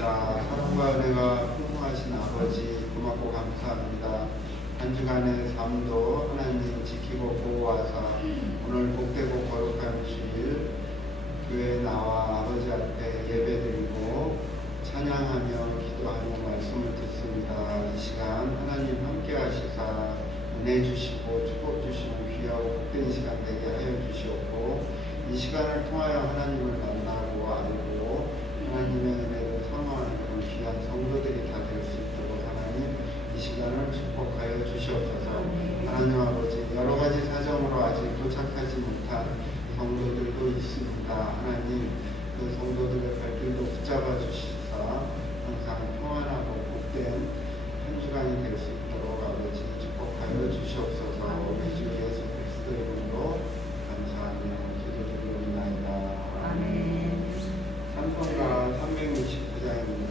기도드립니다. 사랑과 은혜가 풍성하신 아버지 고맙고 감사합니다. 한 주간의 삶도 하나님 지키고 보호하사 오늘 복되고 거룩한 주일 교회에 나와 아버지 앞에 예배드리고 찬양하며 기도하는 말씀을 듣습니다. 이 시간 하나님 함께 하시사 은혜 주시고 축복 주시는 귀하고 복된 시간 되게 하여 주시옵고, 이 시간을 통하여 하나님을 만나고 알고 하나님의 은혜를 사모하는 그런 귀한 성도들이 다 될 수 있도록 하나님 이 시간을 축복하여 주시옵소서. 하나님 아버지, 여러 가지 사정으로 아직 도착하지 못한 성도들도 있습니다. 하나님 그 성도들의 발길도 붙잡아 주시사 항상 평안하고 복된 한 주간이 될 수 있도록 아버지 축복하여 주시옵소서. 우리 주 예수 그리스도의 이름으로 감사하며 기도드리옵나이다. 아멘. 찬송가 369장입니다.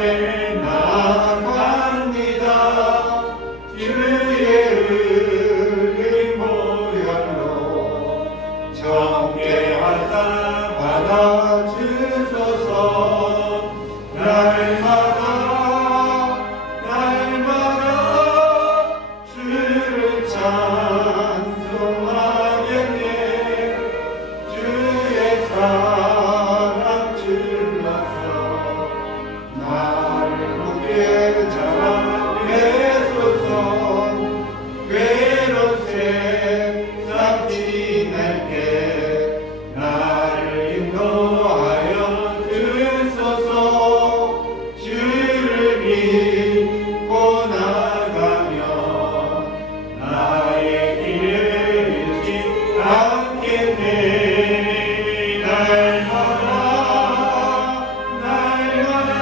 향해 나아갑니다. 주의 흘린 보혈로 정죄하사 받아주소서. 날마다 주를 찬송하겠네. 주의 사랑 주라서 나를 굳게 잡아내소서. 괴로운 세상 지낼 때 나를 인도하여 주소서. 주를 믿고 나가면 나의 길을 잃지 않겠네. 날마다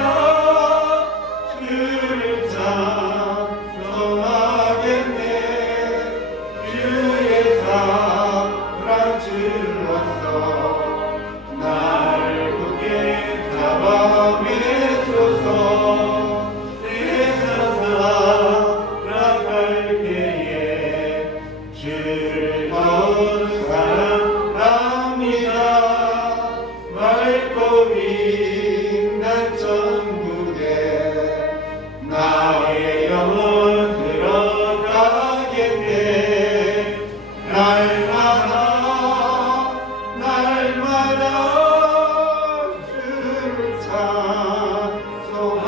주를 찬송하겠네. 주의 사랑 주로서 나를 굳게 잡아매소서. 세상 살아갈 때에 주를 더욱 사랑합니다. 맑고 빛난 천국에 나의 영혼 들어가겠네. 날마다 주를 찬송하겠네.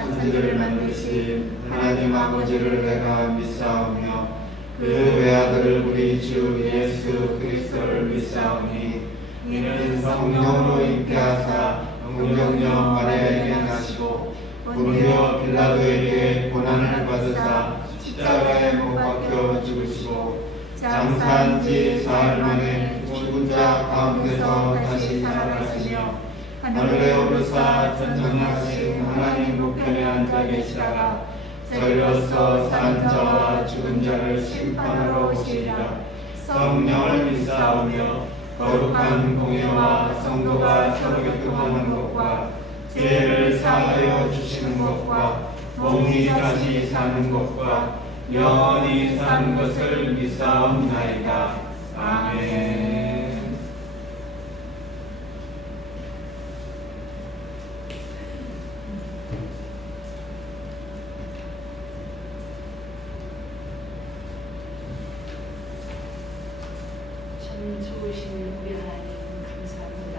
천지를 만드신 하나님 아버지를 내가 믿사오며 그 외아들 우리 주 예수 그리스도를 믿사오니 이는 성령으로 잉태하사 동정녀 마리아에게 나시고 본디오 빌라도에게 고난을 받으사 십자가에 못 박혀 죽으시고 장사한 지 사흘 만에 죽은 자 가운데서 다시 살아나시며 하늘에 오르사 전능하신 하나님 우편에 앉아 계시다가 저희로서 산 자와 죽은 자를 심판하러 오시리라. 성령을 믿사오며 거룩한 공예와 성도가 서로 교통하는 것과 죄를 사하여 주시는 것과 몸이 다시 사는 것과 영원히 사는 것을 믿사옵나이다. 아멘. 참 좋으신 우리 하나님 감사합니다.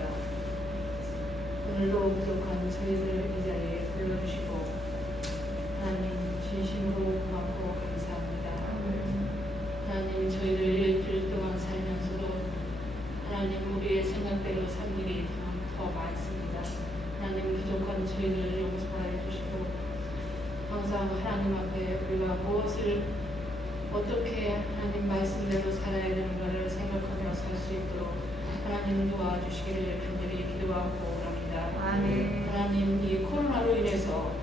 오늘도 부족한 저희들 이 자리에 불러주시고 하나님 진심으로 고맙고 감사합니다. 하나님 저희들 일주일 동안 살면서도 하나님 우리의 생각대로 산 일이 더 많습니다. 하나님 부족한 저희들을 용서해 주시고 항상 하나님 앞에 우리가 무엇을 어떻게 하나님 말씀대로 살아야 되는 것을 생각하며 살 수 있도록 하나님 도와주시기를 간절히 기도하고 합니다. 아멘. 하나님 이 코로나로 인해서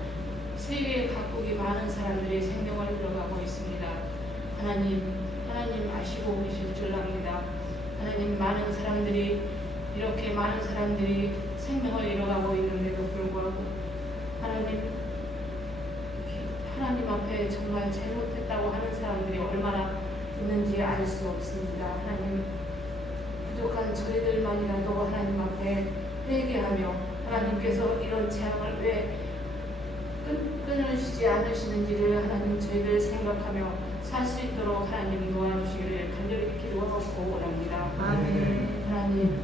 세계 각국이 많은 사람들이 생명을 잃어가고 있습니다. 하나님 아시고 계실 줄 압니다. 하나님 이렇게 많은 사람들이 생명을 잃어가고 있는데도 불구하고 하나님 앞에 정말 잘못했다고 하는 사람들이 얼마나 있는지 알 수 없습니다. 하나님 부족한 저희들만이라도 하나님 앞에 회개하며 하나님께서 이런 재앙을 왜 끊으시지 않으시는지를 하나님 저희들 생각하며 살 수 있도록 하나님 도와주시기를 간절히 기도하고 원합니다. 아멘. 하나님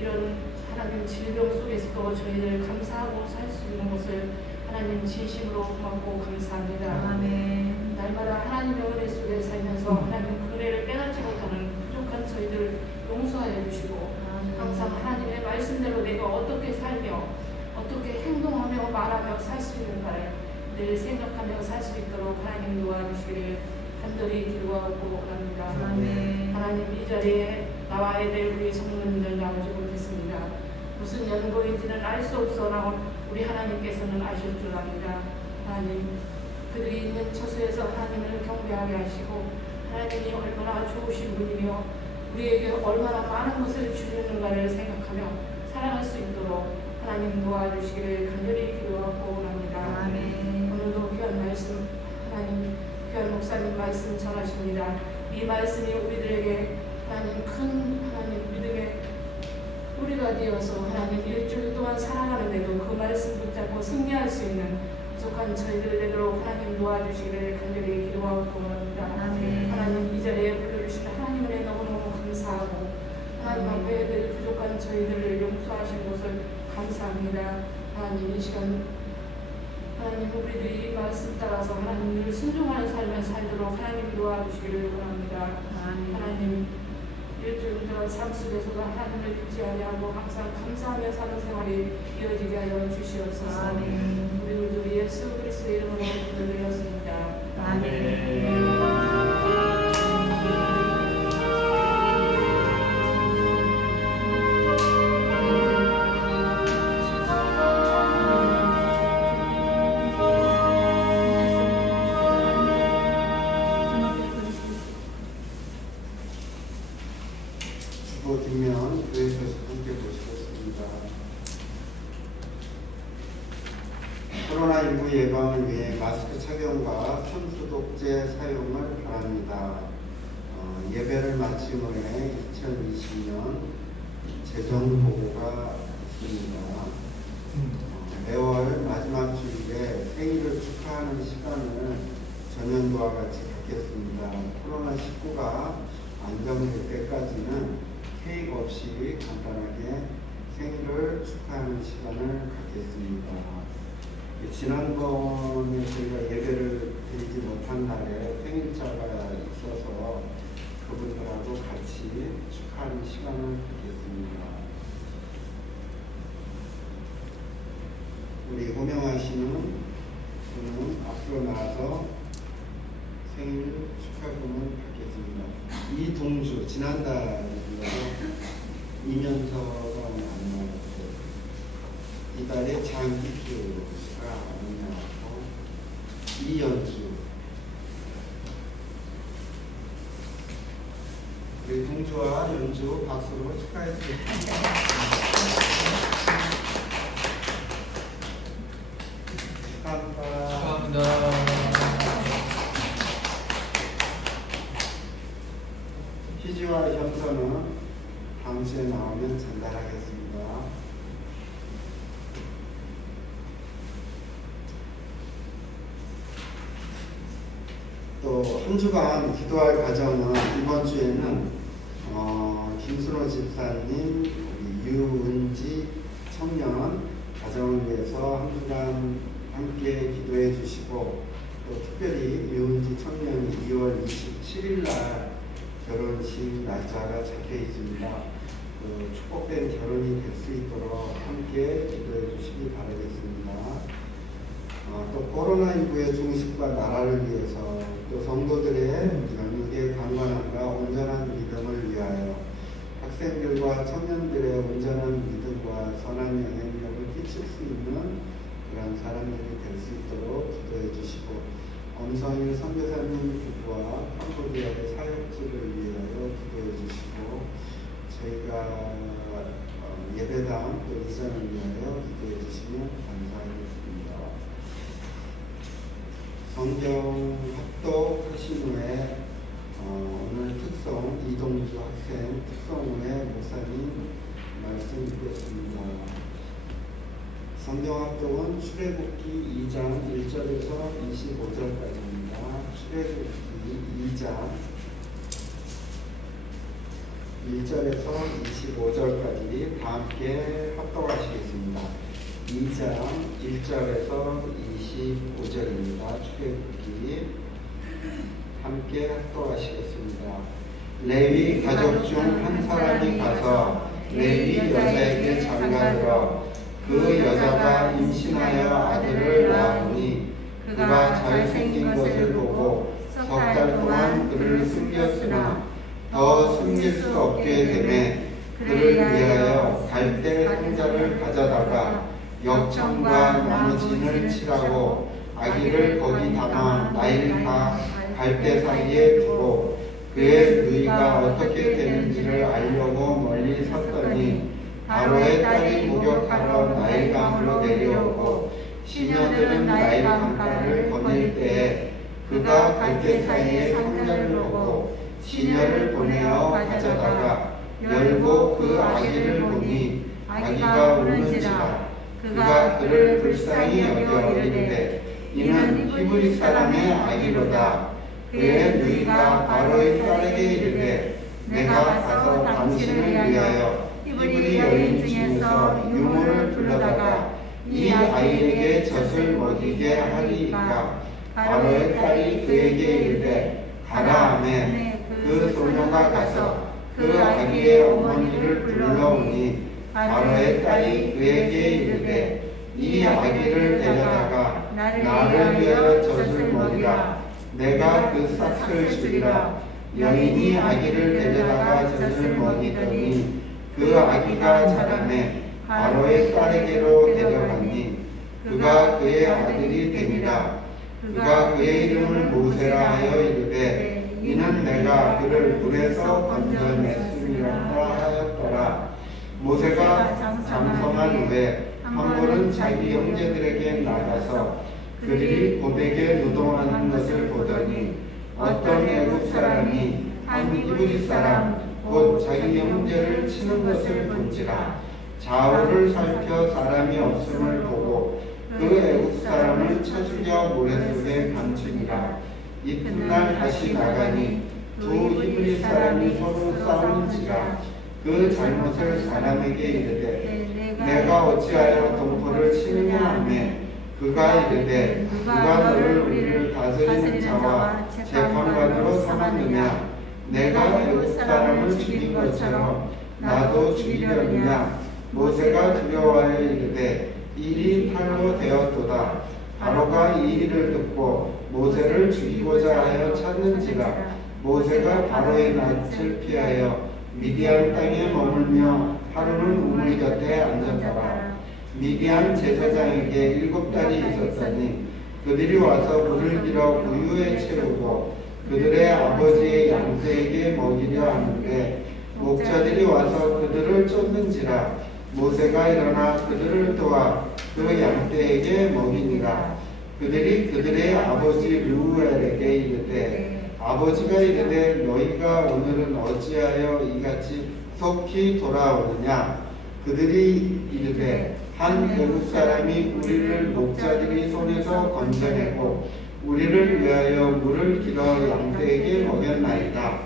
이런 하나님 질병 속에서도 저희들 감사하고 살 수 있는 것을 하나님 진심으로 고맙고 감사합니다. 아멘. 날마다 하나님의 은혜 속에 살면서 하나님 그 은혜를 깨닫지 못하는 부족한 저희들 용서하여 주시고 항상 하나님의 말씀대로 내가 어떻게 살며 어떻게 행동하며 말하며 살 수 있는가를 늘 생각하며 살 수 있도록 하나님 도와주시기를 간절히 기도하고 합니다. 아멘. 하나님 이 자리에 나와야 될 우리 성도님들 나오지 못했습니다. 무슨 연고인지는 알 수 없으나 우리 하나님께서는 아실 줄 압니다. 하나님 그들이 있는 처소에서 하나님을 경배하게 하시고 하나님이 얼마나 좋으신 분이며 우리에게 얼마나 많은 것을 주시는가를 생각하며 살아갈 수 있도록 하나님 도와주시기를 간절히 기도하고 합니다. 아멘. 오늘도 귀한 말씀 하나님 귀한 목사님 말씀 전하십니다. 이 말씀이 우리들에게 하나님 큰 하나님 믿음의 우리가 되어서 하나님 일주일 동안 살아가는데도 그 말씀 붙잡고 승리할 수 있는 부족한 저희들 되도록 하나님 도와주시기를 간절히 기도하고 합니다. 아멘. 하나님 이 자리에 불러주신 하나님의 은혜 너무너무 감사하고 하나님 앞에 늘 부족한 저희들을 용서하신 것을 감사합니다. 하나님 이 시간 하나님 우리들이 이 말씀 따라서 하나님 늘 순종하는 삶을 살도록 하나님 도와주시기를 원합니다. 아멘. 하나님 일주일 동안 삶 속에서도 하나님을 잊지 아니하고 항상 감사하며 사는 생활이 이어지게 하여 주시옵소서. 아멘. 우리 모두 예수 그리스도의 이름으로 기도드렸습니다. 아멘. 보시고 뒷면 교회에서 함께 보시겠습니다. 코로나19 예방을 위해 마스크 착용과 손소독제 사용을 바랍니다. 예배를 마친 후에 2020년 재정 보고가 있습니다. 매월 마지막 주일에 생일을 축하하는 시간을 전년도와 같이 갖겠습니다. 코로나19가 안정될 때까지는 케이크 없이 간단하게 생일을 축하하는 시간을 갖겠습니다. 지난번에 저희가 예배를 드리지 못한 날에 생일자가 있어서 그분들하고 같이 축하하는 시간을 갖겠습니다. 우리 호명하시는 분은 앞으로 나와서 생일 축하금을 받겠습니다. 이동주 지난달이고요. 이면서가 오늘 안 나왔고 이달에 장기주가 안 나왔고 이연주 우리 동주와 연주 박수로 축하해 드리겠습니다. 감사합니다. 희지와 현서는 다음 주에 나오면 전달하겠습니다. 또 한 주간 기도할 과정은 이번 주에는 김순호 집사님, 우리 유은지 청년 가정을 위해서 한 주간 함께 기도해 주시고 또 특별히 유은지 청년이 2월 27일 날 결혼식 날짜가 잡혀 있습니다. 축복된 결혼이 될 수 있도록 함께 기도해 주시기 바라겠습니다. 또 코로나19의 종식과 나라를 위해서 또 성도들의 영육의 강건함과 온전한 믿음을 위하여 학생들과 청년들의 온전한 믿음과 선한 영향력을 끼칠 수 있는 그런 사람들이 될 수 있도록 기도해 주시고 엄성일 선교사님 부부와 캄보디아의 사역지를 위하여 기도해 주시고 저희가 예배당 또 이전을 위하여 기도해 주시면 감사하겠습니다. 성경 합독하신 후에 오늘 특성 이동주 학생 특성 후에 목사님 말씀 듣겠습니다. 성경 합독은 출애굽기 2장 1절에서 25절까지입니다. 출애굽기 2장 1절에서 25절까지 다 함께 합독하시겠습니다. 2장 1절에서 25절입니다. 출애굽기 함께 합독하시겠습니다. 레위 가족 중 한 사람이 가서 레위 여자에게 장가들어 그 여자가 임신하여 아들을 낳으니 그가 잘생긴 것을 보고 석 달 동안 그를 숨겼으나 더 숨길 수 없게 되매 그를 위하여 갈대 상자를 가져다가 역청과 나무진을 칠하고 아기를 거기 담아 나일과 갈대 사이에 두고 그의 누이가 어떻게 되는지를 알려고 멀리 섰더니 바로의 딸이 목욕하러 나일강으로 내려오고 시녀들은 나일 강가를 건널 때에 그가 갈대 사이에 상자를 놓고 시녀를 보내어 가져다가 열고 그 아기를 보니 아기가 우는지라 그가 그를 불쌍히 여겨 이르되 이는 히브리 사람의 아기로다. 그의 누이가 바로의 딸에게 이르되 내가 가서 당신을 위하여 히브리 여인 중에서 유모를 불러다가 이 아이에게 젖을 먹이게 하리이까. 바로의 딸이 그에게 이르되 가라 하매 그 소녀가 가서 그 아기의 어머니를 불러오니 바로의 딸이 그에게 이르되 이 아기를 데려다가 나를 위하여 젖을 먹이라. 내가 그 싹을 주리라. 여인이 아기를 데려다가 젖을 먹이더니 그 아기가 자라매 바로의 딸에게로 데려갔니 그가 그의 아들이 되니라. 그가 그의 이름을 모세라 하여 이르되 이는 내가 그를 물에서 건져냈음이라 하여 하였더라. 모세가 장성한 후에 ham볼은 자기 형제들에게 나가서 그들이 고백에 노동하는 것을 보더니 어떤 애굽 사람이 한 히브리 사람 곧 자기 형제를 치는 것을 본지라. 좌우를 살펴 사람이 없음을 보고 그 애굽 사람을 찾으려 모래속에 감추니라. 이튿날 다시 나가니 두 히브리 사람이 서로 싸우는지라. 그 잘못을 사람에게 이르되 내가 어찌하여 동포를 치느냐 하매 그가 이르되 누가 너를 우리를 다스리는 자와 재판관으로 삼았느냐. 내가 애굽 사람을 죽인 것처럼 나도 죽이려느냐. 모세가 두려워하여 이르되 일이 탈로 되었도다. 바로가 이 일을 듣고 모세를 죽이고자 하여 찾는지라. 모세가 바로의 낯을 피하여 미디안 땅에 머물며 하루는 우물 곁에 앉았더라. 미디안 제사장에게 7달이 있었더니 그들이 와서 물을 길어 구유에 채우고 그들의 아버지의 양떼에게 먹이려 하는데 목자들이 와서 그들을 쫓는지라. 모세가 일어나 그들을 도와 그 양떼에게 먹이니라. 그들이 그들의 아버지 르우엘에게 이르되 아버지가 이르되 너희가 오늘은 어찌하여 이같이 속히 돌아오느냐. 그들이 이르되 한 애굽 사람이 우리를 목자들이 손에서 건져내고 우리를 위하여 물을 길어 양떼에게 먹였나이다.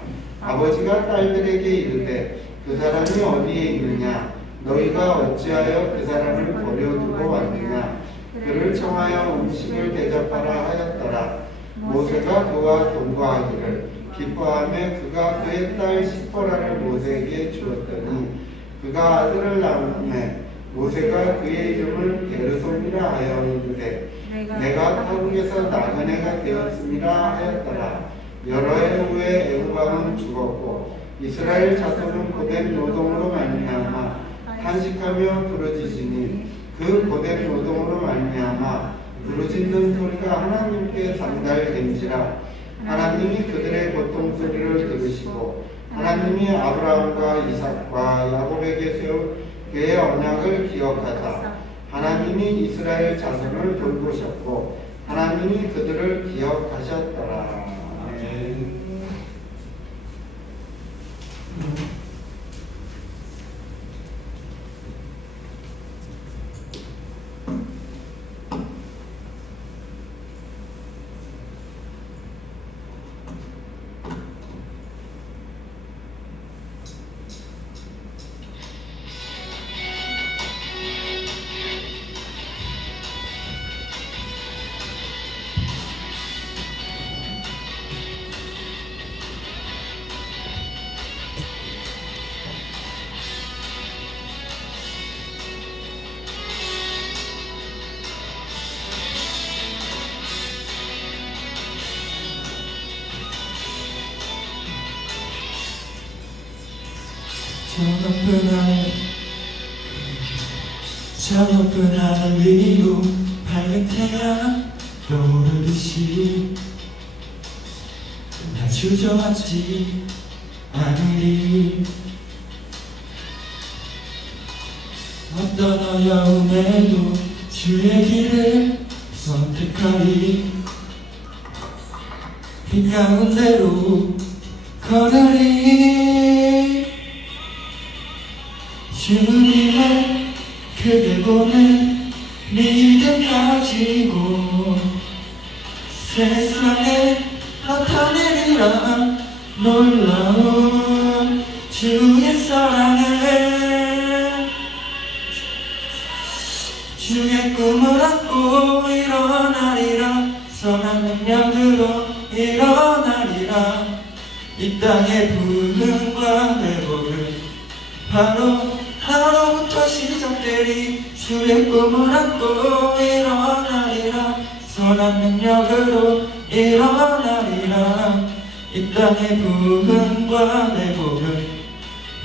아버지가 딸들에게 이르되 그 사람이 어디에 있느냐. 너희가 어찌하여 그 사람을 버려두고 왔느냐. 그를 청하여 음식을 대접하라 하였더라. 모세가 그와 동거하기를 기뻐하며 그가 그의 딸 시포라를 모세에게 주었더니 그가 아들을 낳음에 모세가 그의 이름을 게르솜이라 하여 이르되 내가 타국에서 나그네가 되었음이라 하였더라. 여러 해 후에 애굽 왕은 죽었고 이스라엘 자손은 고된 노동으로 말미암아 탄식하며 부르짖으니 그 고된 노동으로 말미암아 부르짖는 소리가 하나님께 상달된지라. 하나님이 그들의 고통 소리를 들으시고 하나님이 아브라함과 이삭과 야곱에게 세운 그의 언약을 기억하사 하나님이 이스라엘 자손을 돌보셨고 하나님이 그들을 기억하셨더라. 아멘. 저 높은 하늘 위로 밝은 태양 떠오르듯이 날 주저앉지 않으리. 어떤 어려움에도 주의 길을 선택하리. 빛 가운데로 걸으리. 주님을 크게 보는 믿음 가지고 세상에 나타내리라. 놀라운 주의 사랑을 주의 꿈을 안고 일어나리라. 선한 능력으로 일어나리라. 이 땅의 부흥과 회복은 바로 하루부터 시작되리. 주의 꿈을 안고 일어나리라. 선한 능력으로 일어나리라. 이 땅의 부흥과 회복은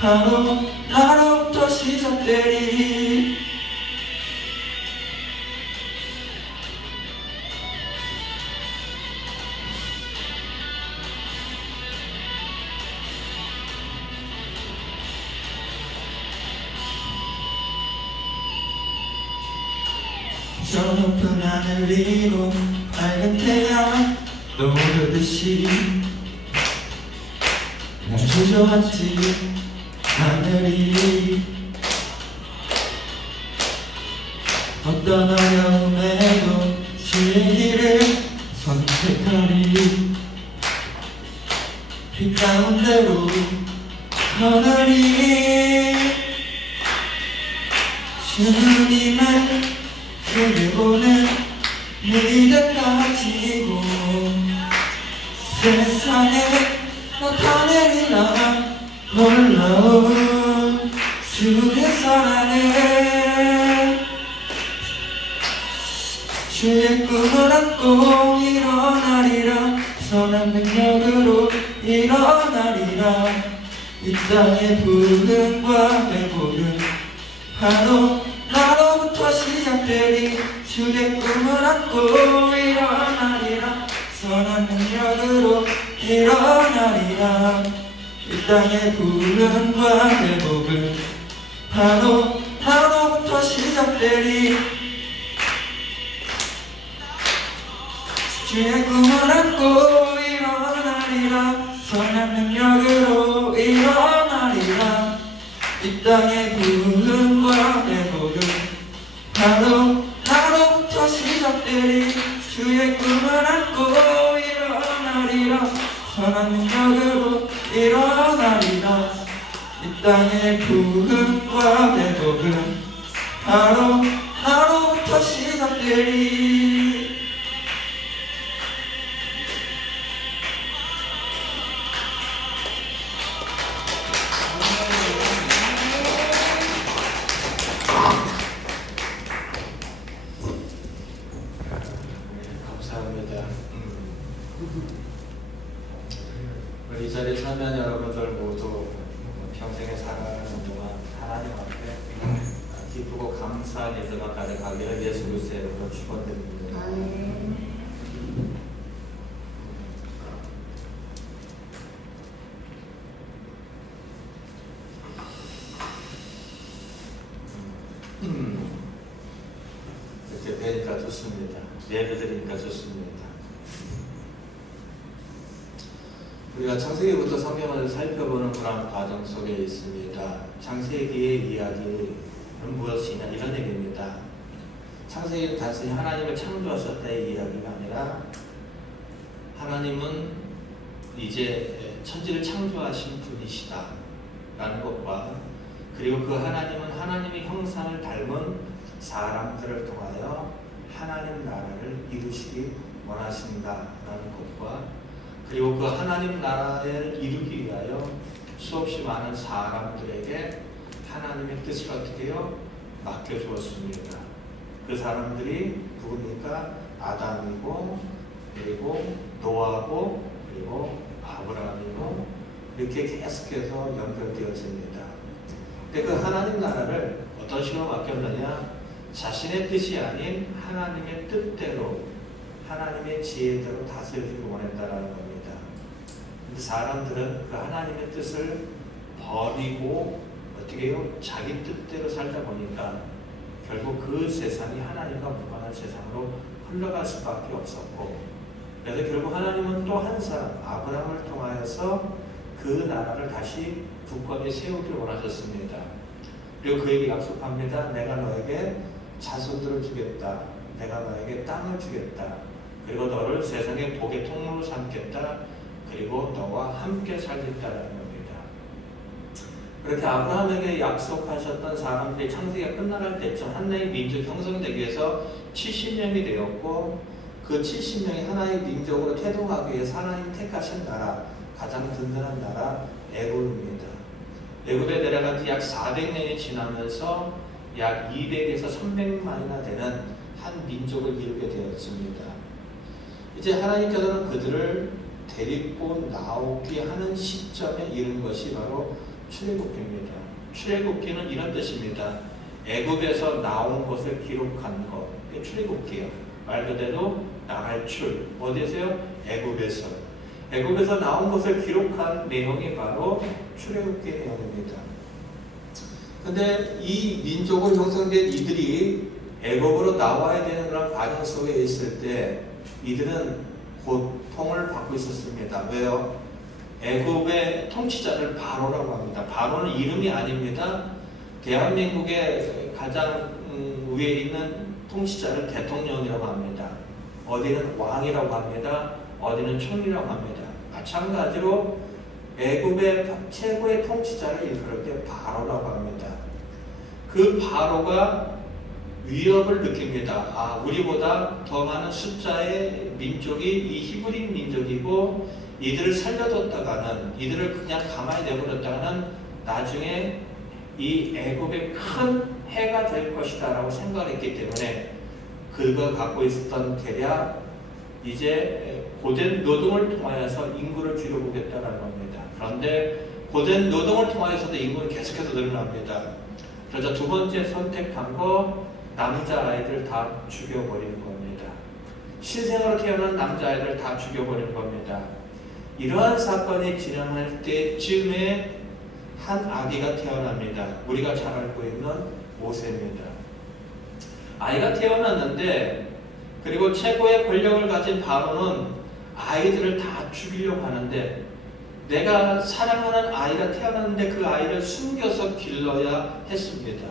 바로 하루부터 시작되리. 저 높은 하늘 위로 밝은 태양 떠오르듯이 날 조져왔지 하늘이. 어떤 어려움에도 주의 길을 선택하리. 빛 가운데로 하늘이 주님을 그리고는 믿음 가지고 세상에 나타내리라 놀라운 주의 사랑을. 주의 꿈을 안고 일어나리라. 선한 능력으로 일어나리라. 이 땅의 부흥과 회복은 바로 나로부터 시작되리. 주의 꿈을 안고 일어나리라. 선한 능력으로 일어나리라. 이 땅의 부흥과 회복은 바로 나로부터 시작되리. 주의 꿈을 안고 일어나리라. 선한 능력으로 일어나리라. 이 땅의 부흥과 회복은 바로 나로부터 시작되리. 주의 꿈을 안고 일어나리라. 선한 능력으로 일어나리라. 이 땅의 부흥과 회복은 바로 나로부터 시작되리. 감사합니다. 우리 이 자리에 서면 여러분들 모두 평생에 살아가는 동안 하나님 앞에 기쁘고 감사한 일들만 가득하기를 예수 그리스도의 이름으로 축원드립니다. 이렇게 뵈니까 좋습니다. 예배 드리니까 좋습니다. 우리가 창세기부터 성경을 살펴보는 그런 과정 속에 있습니다. 창세기의 이야기는 무엇이냐 이런 얘기입니다. 창세기는 단순히 하나님을 창조하셨다의 이야기가 아니라 하나님은 이제 천지를 창조하신 분이시다 라는 것과 그리고 그 하나님은 하나님의 형상을 닮은 사람들을 통하여 하나님 나라를 이루시기 원하신다라는 것과 그리고 그 하나님 나라를 이루기 위하여 수없이 많은 사람들에게 하나님의 뜻을 어떻게 해요? 맡겨주었습니다. 그 사람들이 누굽니까? 아담이고 그리고 노아고 그리고 아브라함이고 이렇게 계속해서 연결되어집니다. 근데 그 하나님 나라를 어떤 식으로 맡겼느냐? 자신의 뜻이 아닌 하나님의 뜻대로 하나님의 지혜대로 다스려주기 원했다라는 겁니다. 근데 사람들은 그 하나님의 뜻을 버리고 어떻게 해요? 자기 뜻대로 살다 보니까 결국 그 세상이 하나님과 무관한 세상으로 흘러갈 수밖에 없었고 그래서 결국 하나님은 또 한 사람 아브라함을 통하여서 그 나라를 다시 굳건히 세우기를 원하셨습니다. 그리고 그에게 약속합니다. 내가 너에게 자손들을 주겠다. 내가 너에게 땅을 주겠다. 그리고 너를 세상의 복의 통로로 삼겠다. 그리고 너와 함께 살겠다라는 겁니다. 그렇게 아브라함에게 약속하셨던 사람들이 창세기가 끝나갈 때쯤 하나의 민족이 형성되기 위해서 70명이 되었고 그 70명이 하나의 민족으로 태동하기 위해서 하나님 택하신 나라, 가장 든든한 나라 애굽입니다. 애굽에 내려간 지 약 400년이 지나면서 약 200에서 300만이나 되는 한 민족을 이루게 되었습니다. 이제 하나님께서는 그들을 데리고 나오게 하는 시점에 이른 것이 바로 출애굽기입니다. 출애굽기는 이런 뜻입니다. 애굽에서 나온 것을 기록한 것, 출애굽기예요. 말 그대로 나갈 출, 어디서요? 애굽에서. 애굽에서 나온 것을 기록한 내용이 바로 출애굽기 내용입니다. 근데 이 민족으로 형성된 이들이 애굽으로 나와야 되는 그런 과정 속에 있을 때 이들은 고통을 받고 있었습니다. 왜요? 애굽의 통치자를 바로라고 합니다. 바로는 이름이 아닙니다. 대한민국의 가장 위에 있는 통치자를 대통령이라고 합니다. 어디는 왕이라고 합니다. 어디는 총리라고 합니다. 마찬가지로 애굽의 최고의 통치자를 일컬을 때 바로라고 합니다. 그 바로가 위협을 느낍니다. 우리보다 더 많은 숫자의 민족이 이 히브리 민족이고 이들을 살려뒀다가는 이들을 그냥 가만히 내버렸다가는 나중에 이 애굽의 큰 해가 될 것이다 라고 생각했기 때문에 그가 갖고 있었던 대략 이제 고된 노동을 통하여서 인구를 줄여보겠다라는 겁니다. 그런데 고된 노동을 통하여서도 인구는 계속해서 늘어납니다. 그래서 두 번째 선택한 거 남자아이들 다 죽여버리는 겁니다. 신생아로 태어난 남자아이들 다 죽여버리는 겁니다. 이러한 사건이 진행할 때쯤에 한 아기가 태어납니다. 우리가 잘 알고 있는 모세입니다. 아이가 태어났는데 그리고 최고의 권력을 가진 바로는 아이들을 다 죽이려고 하는데 내가 사랑하는 아이가 태어났는데 그 아이를 숨겨서 길러야 했습니다.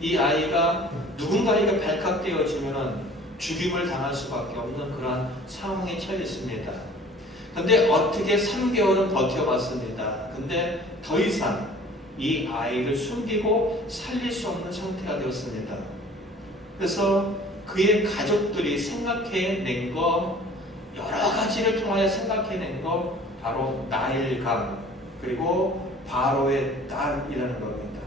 이 아이가 누군가에게 발각되어지면 죽임을 당할 수밖에 없는 그러한 상황에 처해 있습니다. 근데 어떻게 3개월은 버텨봤습니다. 근데 더 이상 이 아이를 숨기고 살릴 수 없는 상태가 되었습니다. 그래서 그의 가족들이 생각해낸 거, 여러 가지를 통하여 생각해낸 거 바로 나일강 그리고 바로의 딸이라는 겁니다.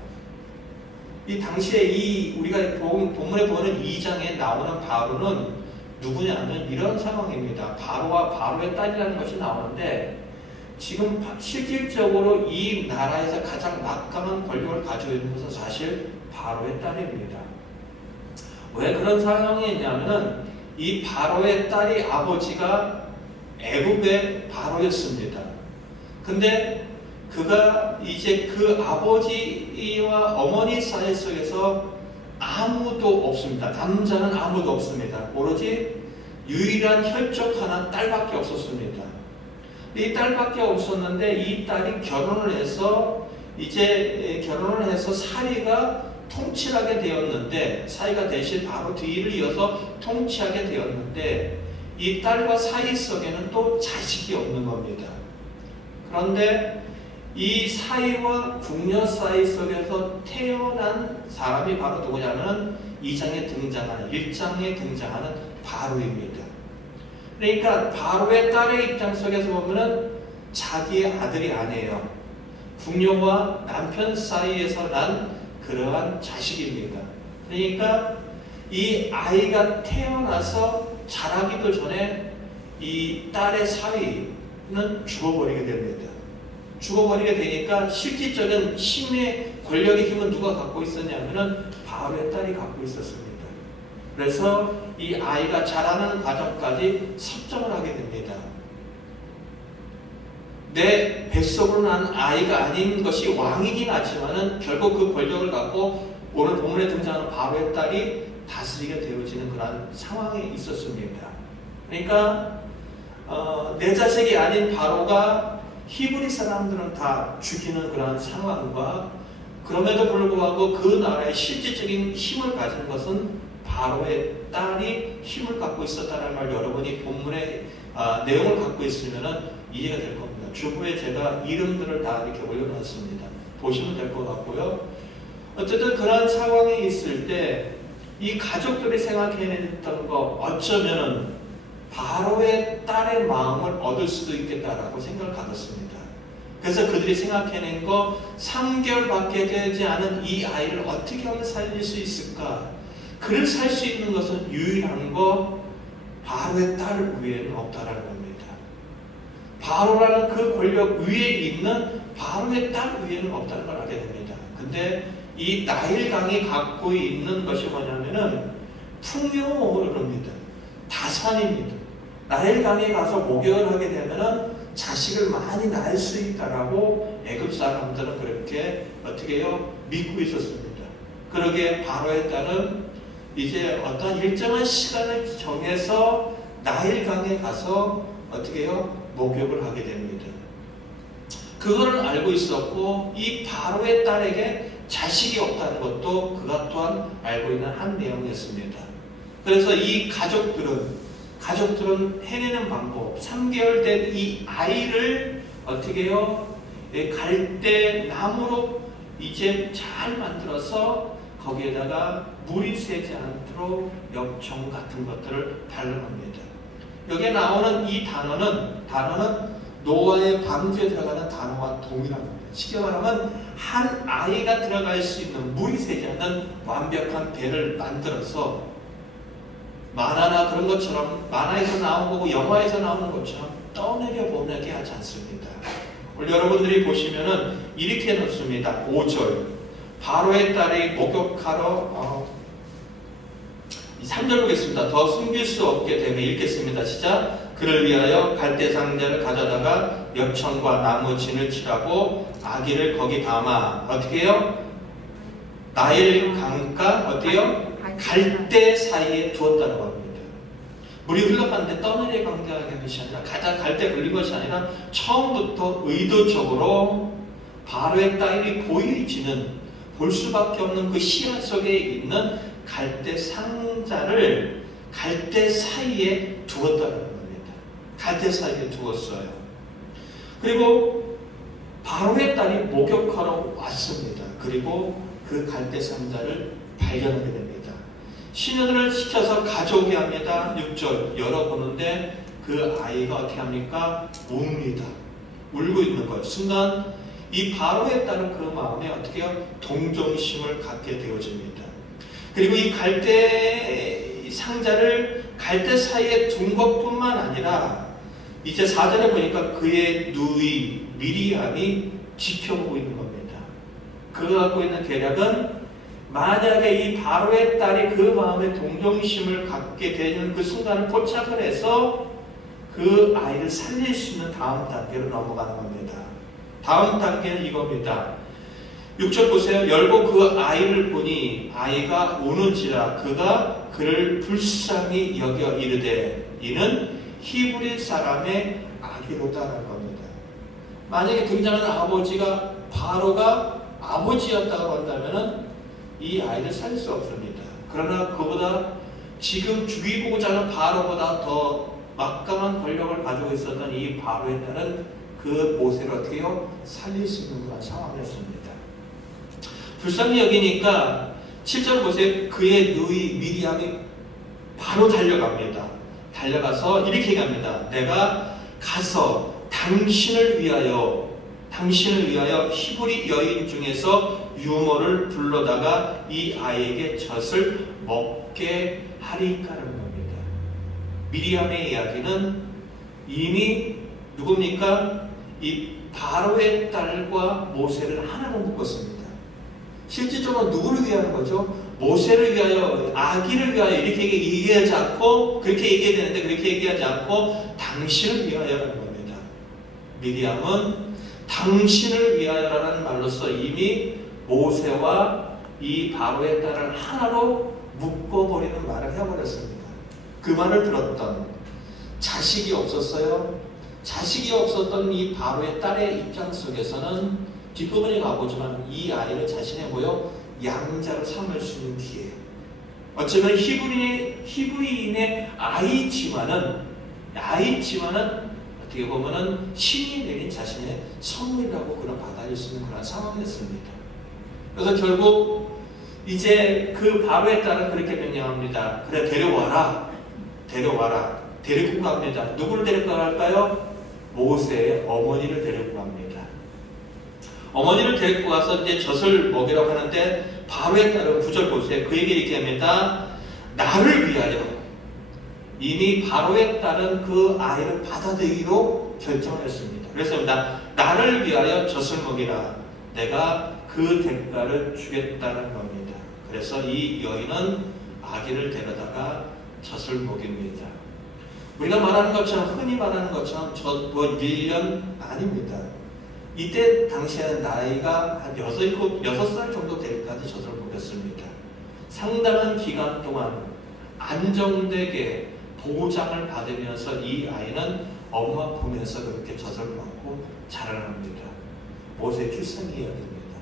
이 당시에 우리가 본문에 보는 2장에 나오는 바로는 누구냐면 이런 상황입니다. 바로와 바로의 딸이라는 것이 나오는데 지금 실질적으로 이 나라에서 가장 막강한 권력을 가지고 있는 것은 사실 바로의 딸입니다. 왜 그런 상황이 있냐면은 이 바로의 딸이 아버지가 애굽의 바로였습니다. 근데 그가 이제 그 아버지와 어머니 사이 속에서 아무도 없습니다. 남자는 아무도 없습니다. 오로지 유일한 혈족 하나 딸밖에 없었습니다. 이 딸밖에 없었는데 이 딸이 결혼을 해서 사리가 통치하게 되었는데 사이가 대신 바로 뒤를 이어서 통치하게 되었는데 이 딸과 사이 속에는 또 자식이 없는 겁니다. 그런데 이 사이와 궁녀 사이 속에서 태어난 사람이 바로 누구냐면 1장에 등장하는 바로입니다. 그러니까 바로의 딸의 입장 속에서 보면은 자기의 아들이 아니에요. 궁녀와 남편 사이에서 난 그러한 자식입니다. 그러니까 이 아이가 태어나서 자라기도 전에 이 딸의 사위는 죽어버리게 됩니다. 죽어버리게 되니까 실질적인 힘의 권력의 힘은 누가 갖고 있었냐면은 바로의 딸이 갖고 있었습니다. 그래서 이 아이가 자라는 과정까지 섭정을 하게 됩니다. 내 뱃속으로 난 아이가 아닌 것이 왕이긴 하지만은 결국 그 권력을 갖고 오늘 본문에 등장하는 바로의 딸이 다스리게 되어지는 그런 상황에 있었습니다. 그러니까 내 자식이 아닌 바로가 히브리 사람들은 다 죽이는 그런 상황과 그럼에도 불구하고 그 나라의 실질적인 힘을 가진 것은 바로의 딸이 힘을 갖고 있었다는 말 여러분이 본문의 내용을 갖고 있으면 이해가 될 겁니다. 주부에 제가 이름들을 다 이렇게 올려놨습니다. 보시면 될 것 같고요. 어쨌든 그런 상황에 있을 때 이 가족들이 생각해냈던 거 어쩌면은 바로의 딸의 마음을 얻을 수도 있겠다라고 생각을 가졌습니다. 그래서 그들이 생각해낸 거 3개월밖에 되지 않은 이 아이를 어떻게 하면 살릴 수 있을까? 그를 살 수 있는 것은 유일한 거 바로의 딸 위에는 없다라는 겁니다. 바로라는 그 권력 위에 있는 바로의 딸 위에는 없다는 걸 알게 됩니다. 근데 이 나일강이 갖고 있는 것이 뭐냐면은 풍요를 합니다. 다산입니다. 나일강에 가서 목욕을 하게 되면은 자식을 많이 낳을 수 있다라고 애굽 사람들은 그렇게 어떻게 해요? 믿고 있었습니다. 그러기에 바로의 딸은 이제 어떤 일정한 시간을 정해서 나일강에 가서 어떻게 해요? 목욕을 하게 됩니다. 그거를 알고 있었고 이 바로의 딸에게 자식이 없다는 것도 그가 또한 알고 있는 한 내용이었습니다. 그래서 이 가족들은 해내는 방법, 3개월 된 이 아이를 어떻게 해요? 갈대 나무로 이제 잘 만들어서 거기에다가 물이 새지 않도록 엽청 같은 것들을 발라놓습니다. 여기에 나오는 이 단어는 노아의 방주에 들어가는 단어와 동일합니다. 쉽게 말하면 한 아이가 들어갈 수 있는 물이 새지 않는 완벽한 배를 만들어서 만화나 그런 것처럼 만화에서 나온 거고 영화에서 나오는 것처럼 떠내려 보내게 하지 않습니다. 우리 여러분들이 보시면은 이렇게 놓습니다. 5절 바로의 딸이 목욕하러 3절 보겠습니다. 더 숨길 수 없게 되면 읽겠습니다. 시작. 그를 위하여 갈대 상자를 가져다가 엽청과 나무 진을 칠하고 아기를 거기 담아 어떻게 해요? 나일 강가 어때요? 갈대 사이에 두었다고 합니다. 물이 흘러가는데 떠내려 관계하는 것이 아니라 가다 갈대 걸린 것이 아니라 처음부터 의도적으로 바로의 딸이 보이지는 볼 수밖에 없는 그 시야 속에 있는 갈대 상자를 갈대 사이에 두었다는 겁니다. 갈대 사이에 두었어요. 그리고 바로의 딸이 목욕하러 왔습니다. 그리고 그 갈대 상자를 발견하게 됩니다. 신우들을 시켜서 가져오게 합니다. 6절 열어보는데 그 아이가 어떻게 합니까? 웁니다. 울고 있는 것. 순간 이 바로의 딸은 그 마음에 어떻게 해요? 동정심을 갖게 되어집니다. 그리고 이 갈대 상자를 갈대 사이에 둔 것뿐만 아니라 이제 4절에 보니까 그의 누이 미리암이 지켜보고 있는 겁니다. 그가 갖고 있는 계략은 만약에 이 바로의 딸이 그 마음에 동정심을 갖게 되는 그 순간을 포착을 해서 그 아이를 살릴 수 있는 다음 단계로 넘어가는 겁니다. 다음 단계는 이겁니다. 6절 보세요. 열고 그 아이를 보니 아이가 우는지라 그가 그를 불쌍히 여겨 이르되 이는 히브리 사람의 아기로다라는 겁니다. 만약에 등장하는 아버지가 바로가 아버지였다고 한다면은 이 아이를 살릴 수 없습니다. 그러나 그보다 지금 죽이고자 하는 바로보다 더 막강한 권력을 가지고 있었던 이 바로의 딸은 그 모세를 어떻게 해요? 살릴 수 있는 그런 상황이었습니다. 불쌍히 여기니까 7절 보세요. 그의 누이 미리암이 바로 달려갑니다. 달려가서 이렇게 얘기합니다. 내가 가서 당신을 위하여 히브리 여인 중에서 유모를 불러다가 이 아이에게 젖을 먹게 하리까라는 겁니다. 미리암의 이야기는 이미 누굽니까? 이 바로의 딸과 모세를 하나로 묶었습니다. 실질적으로 누구를 위하는 거죠? 모세를 위하여, 아기를 위하여 이렇게 얘기하지 않고 그렇게 얘기해야 되는데 그렇게 얘기하지 않고 당신을 위하여라는 겁니다. 미리암은 당신을 위하여라는 말로써 이미 모세와 이 바로의 딸을 하나로 묶어버리는 말을 해버렸습니다. 그 말을 들었던 자식이 없었어요. 자식이 없었던 이 바로의 딸의 입장 속에서는 뒷부분에 가보지만 이 아이를 자신의 양자로 삼을 수 있는 기회. 어쩌면 히브리인의 아이지만은 어떻게 보면은 신이 내린 자신의 선물이라고 그런 받아들일 수 있는 그런 상황이었습니다. 그래서 결국 이제 그 바로의 딸은 그렇게 명령합니다. 그래 데려와라. 데리고 갑니다. 누구를 데리고 갈까요? 모세의 어머니를 데리고 갑니다. 어머니를 데리고 가서 이제 젖을 먹이라고 하는데 바로의 딸은 9절 보세요. 그에게 이렇게 합니다. 나를 위하여. 이미 바로의 딸은 그 아이를 받아들이기로 결정을 했습니다. 그래서 나를 위하여 젖을 먹이라. 내가 그 대가를 주겠다는 겁니다. 그래서 이 여인은 아기를 데려다가 젖을 먹입니다. 우리가 말하는 것처럼 흔히 말하는 것처럼 1년 아닙니다. 이때 당시에는 나이가 한 6살 정도 될 때까지 젖을 먹였습니다. 상당한 기간 동안 안정되게 보장을 받으면서 이 아이는 엄마 품에서 그렇게 젖을 먹고 자라납니다. 모세 출생 이야기입니다.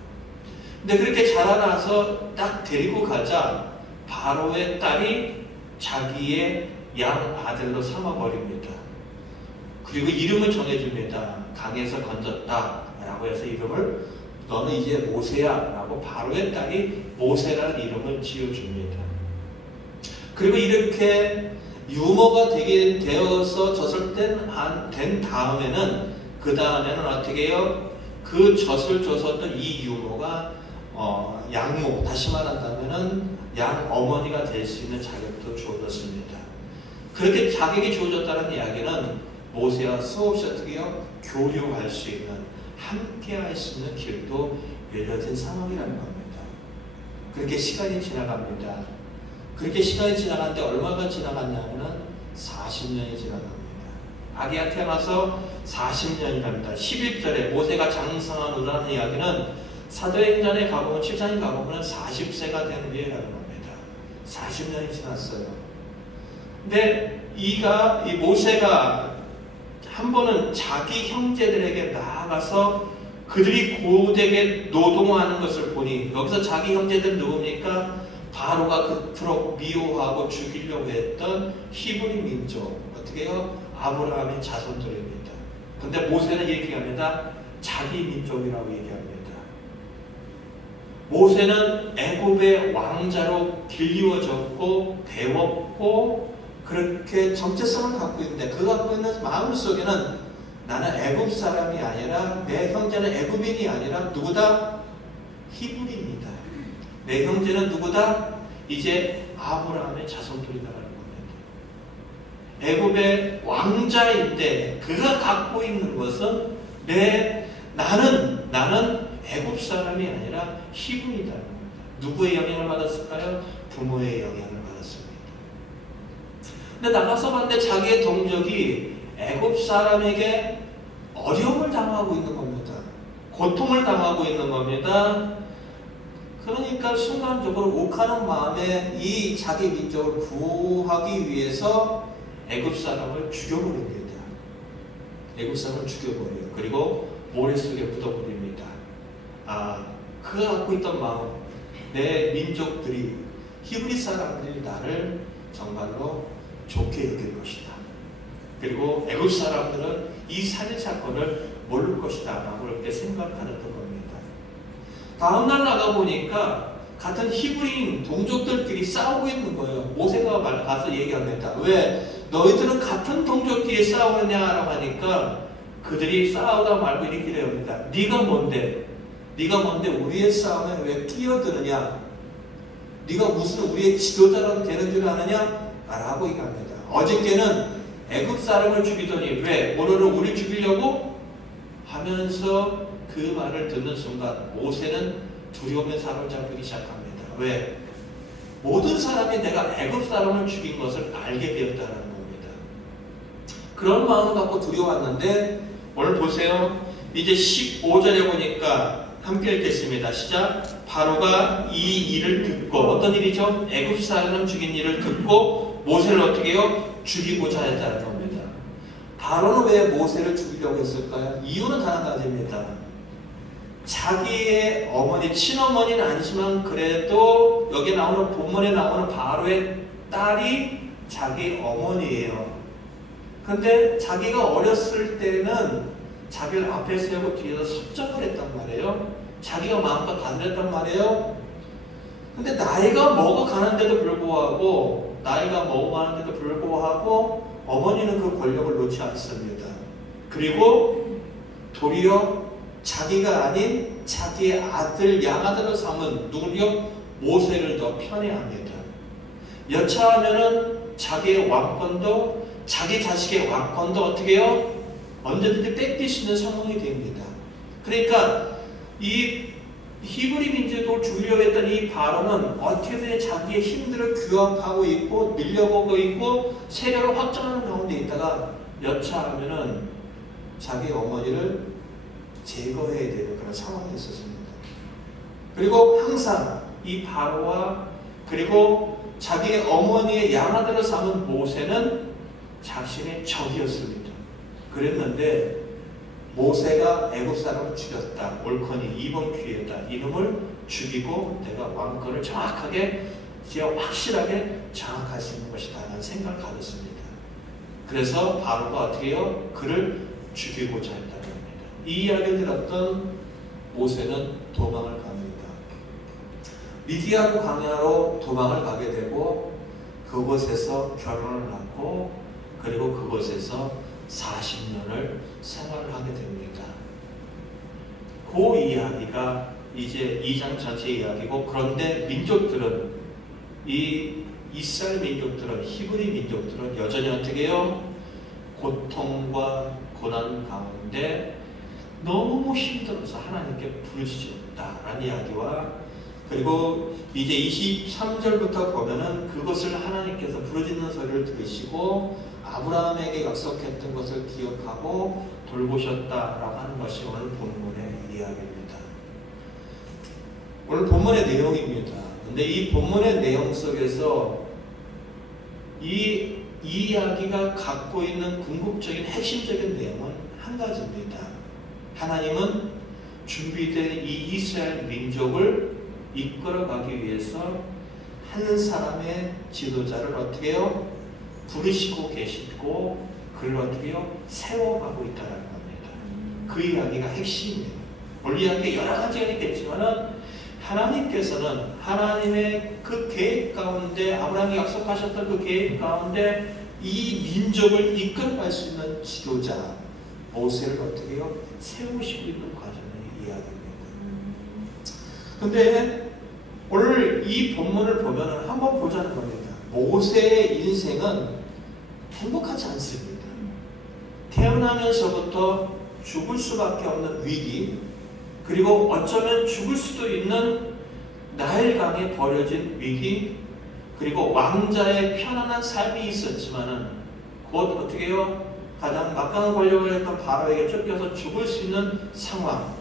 근데 그렇게 자라나서 딱 데리고 가자 바로의 딸이 자기의 양 아들로 삼아버립니다. 그리고 이름을 정해줍니다. 강에서 건졌다 라고 해서 이름을 너는 이제 모세야 라고 바로의 딸이 모세라는 이름을 지어줍니다. 그리고 이렇게 유모가 되어서 젖을 된 다음에는 그 다음에는 어떻게 해요? 그 젖을 줬었던 이 유모가 양모, 다시 말한다면은 양 어머니가 될 수 있는 자격도 주어졌습니다. 그렇게 자격이 주어졌다는 이야기는 모세와 수없이 어떻게 해요? 교류할 수 있는, 함께 할 수 있는 길도 열려진 상황이라는 겁니다. 그렇게 시간이 지나갑니다. 그렇게 시간이 지나갔는데 얼마가 지나갔냐면은 40년이 지나갑니다. 아기가 태어나서 40년이랍니다. 11절에 모세가 장성한 후라는 이야기는 사도행전에 가보면 7장에 가보면 40세가 된 후에라는 겁니다. 40년이 지났어요. 근데 이 모세가 한 번은 자기 형제들에게 나아가서 그들이 고되게 노동하는 것을 보니, 여기서 자기 형제들 누굽니까? 바로가 그토록 미워하고 죽이려고 했던 히브리 민족, 어떻게 해요? 아브라함의 자손들입니다. 근데 모세는 이렇게 얘기합니다. 자기 민족이라고 얘기합니다. 모세는 애굽의 왕자로 길리워졌고 배웠고 그렇게 정체성을 갖고 있는데, 그 갖고 있는 마음속에는 나는 애굽 사람이 아니라, 내 형제는 애굽인이 아니라 누구다? 히브리입니다. 내 형제는 누구다? 이제 아브라함의 자손들이다라는 겁니다. 애굽의 왕자인데 그가 갖고 있는 것은 나는 애굽 사람이 아니라 히브리다라는 겁니다. 누구의 영향을 받았을까요? 부모의 영향을 받았습니다. 근데 나가서 봤는데 자기의 동족이 애굽 사람에게 어려움을 당하고 있는 겁니다. 고통을 당하고 있는 겁니다. 그러니까 순간적으로 욱하는 마음에 이 자기 민족을 구하기 위해서 애굽 사람을 죽여버립니다. 애굽 사람을 죽여버려요. 그리고 모래 속에 묻어버립니다. 그가 갖고 있던 마음, 내 민족들이, 히브리 사람들이 나를 정말로 좋게 여길 것이다. 그리고 애굽 사람들은 이 살인 사건을 모를 것이다 라고 그렇게 생각하는 겁니다. 다음날 나가보니까 같은 히브리인 동족들끼리 싸우고 있는 거예요. 모세가 가서 얘기합니다. 왜? 너희들은 같은 동족끼리 싸우느냐라고 하니까 그들이 싸우다 말고 이렇게 합니다. 네가 뭔데 우리의 싸움에 왜 끼어드느냐? 네가 무슨 우리의 지도자라도 되는 줄 아느냐? 라고 얘기합니다. 어저께는 애굽 사람을 죽이더니 왜? 오늘은 우리 죽이려고? 하면서 그 말을 듣는 순간 모세는 두려움에 사로잡히기 시작합니다. 왜? 모든 사람이 내가 애굽 사람을 죽인 것을 알게 되었다는 겁니다. 그런 마음을 갖고 두려웠는데 오늘 보세요. 이제 15절에 보니까 함께 읽겠습니다. 시작. 바로가 이 일을 듣고, 어떤 일이죠? 애굽 사람 죽인 일을 듣고 모세를 어떻게 해요? 죽이고자 했다는 겁니다. 바로는 왜 모세를 죽이려고 했을까요? 이유는 단 한 가지입니다. 자기의 어머니, 친어머니는 아니지만 그래도 여기 나오는 본문에 나오는 바로의 딸이 자기 어머니예요. 근데 자기가 어렸을 때는 자기를 앞에 세우고 뒤에서 섭정을 했단 말이에요. 자기가 마음껏 받으랬단 말이에요. 근데 나이가 먹어가는데도 불구하고 어머니는 그 권력을 놓지 않습니다. 그리고 도리어 자기가 아닌 자기의 아들, 양아들을 삼은 누구요? 모세를 더 편애합니다. 여차하면은 자기의 왕권도, 자기 자식의 왕권도 어떻게 해요? 언제든지 뺏길 수 있는 상황이 됩니다. 그러니까 이 히브리 민족을 죽이려고 했던 이 바로는 어떻게든 자기의 힘들을 규합하고 있고 밀려보고 있고 세력을 확장하는 가운데 있다가 여차하면은 자기 어머니를 제거해야 되는 그런 상황이 있었습니다. 그리고 항상 이 바로와 그리고 자기 어머니의 양아들을 삼은 모세는 자신의 적이었습니다. 그랬는데 모세가 애굽 사람을 죽였다. 옳거니 이번 기회다. 이놈을 죽이고 내가 왕권을 정확하게 확실하게 장악할 수 있는 것이다 라는 생각을 가졌습니다. 그래서 바로가 어떻게 해요? 그를 죽이고자 했다는 겁니다. 이 이야기를 들었던 모세는 도망을 갑니다. 미디안 광야로 도망을 가게 되고 그곳에서 결혼을 하고 그리고 그곳에서 40년을 생활을 하게 됩니다. 그 이야기가 이제 2장 전체 이야기고, 그런데 민족들은, 이 이스라엘 민족들은, 히브리 민족들은 여전히 어떻게 해요? 고통과 고난 가운데 너무 힘들어서 하나님께 부르짖었다라는 이야기와, 그리고 이제 23절부터 보면은 그것을 하나님께서 부르짖는 소리를 들으시고 아브라함에게 약속했던 것을 기억하고 돌보셨다라고 하는 것이 오늘 본문의 이야기입니다. 오늘 본문의 내용입니다. 근데 이 본문의 내용 속에서 이 이야기가 갖고 있는 궁극적인 핵심적인 내용은 한 가지입니다. 하나님은 준비된 이 이스라엘 민족을 이끌어가기 위해서 한 사람의 지도자를 어떻게 해요? 부르시고 계시고 그를 어떻게 해요? 세워가고 있다는 겁니다. 그 이야기가 핵심이에요. 오늘 이야기 여러 가지가 있겠지만은 하나님께서는 하나님의 그 계획 가운데, 아브라함이 약속하셨던 그 계획 가운데 이 민족을 이끌어갈 수 있는 지도자 모세를 어떻게 해요? 세우시고 있는 과정의 이야기입니다. 근데 오늘 이 본문을 보면 한번 보자는 겁니다. 모세의 인생은 행복하지 않습니다. 태어나면서부터 죽을 수밖에 없는 위기, 그리고 어쩌면 죽을 수도 있는 나일강에 버려진 위기, 그리고 왕자의 편안한 삶이 있었지만은 곧 어떻게 해요? 가장 막강한 권력을 했던 바로에게 쫓겨서 죽을 수 있는 상황,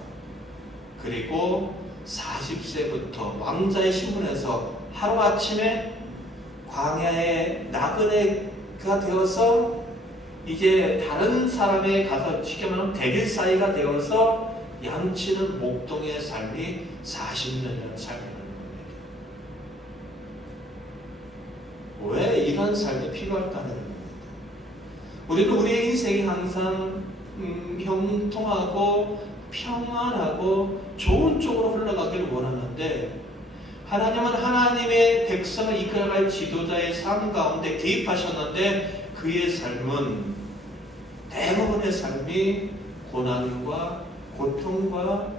그리고 40세부터 왕자의 신분에서 하루아침에 광야의 나그네가 되어서 이제 다른 사람에 가서 쉽게 말하면 대길사이가 되어서 양치는 목동의 삶이 40년이라는 삶이라는 겁니다. 왜 이런 삶이 필요할까는 겁니다. 우리는 우리의 인생이 항상 형통하고 평안하고 좋은 쪽으로 흘러가기를 원하는데, 하나님은 하나님의 백성을 이끌어갈 지도자의 삶 가운데 개입하셨는데 그의 삶은 대부분의 삶이 고난과 고통과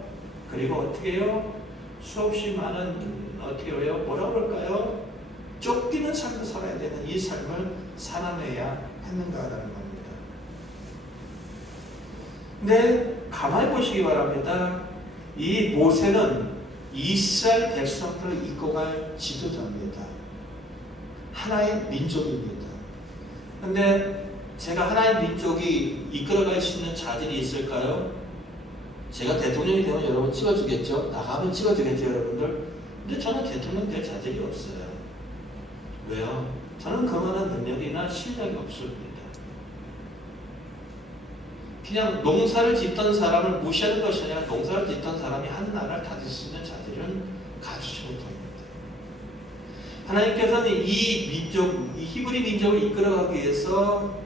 그리고 어떻게 해요? 수없이 많은 어떻게 해요? 뭐라고 그럴까요? 쫓기는 삶을 살아야 되는 이 삶을 살아내야 했는가라는 겁니다. 근데 가만히 보시기 바랍니다. 이 모세는 이스라엘 백성들을 이끌어갈 지도자입니다. 하나의 민족입니다. 근데 제가 하나의 민족이 이끌어갈 수 있는 자질이 있을까요? 제가 대통령이 되면 여러분 찍어주겠죠? 나가면 찍어주겠죠, 여러분들? 근데 저는 대통령 될 자질이 없어요. 왜요? 저는 그만한 능력이나 실력이 없습니다. 그냥 농사를 짓던 사람을 무시하는 것이 아니라 농사를 짓던 사람이 한 나라를 다질 수 있는 자질은 갖추지 못합니다. 하나님께서는 이 민족, 이 히브리 민족을 이끌어가기 위해서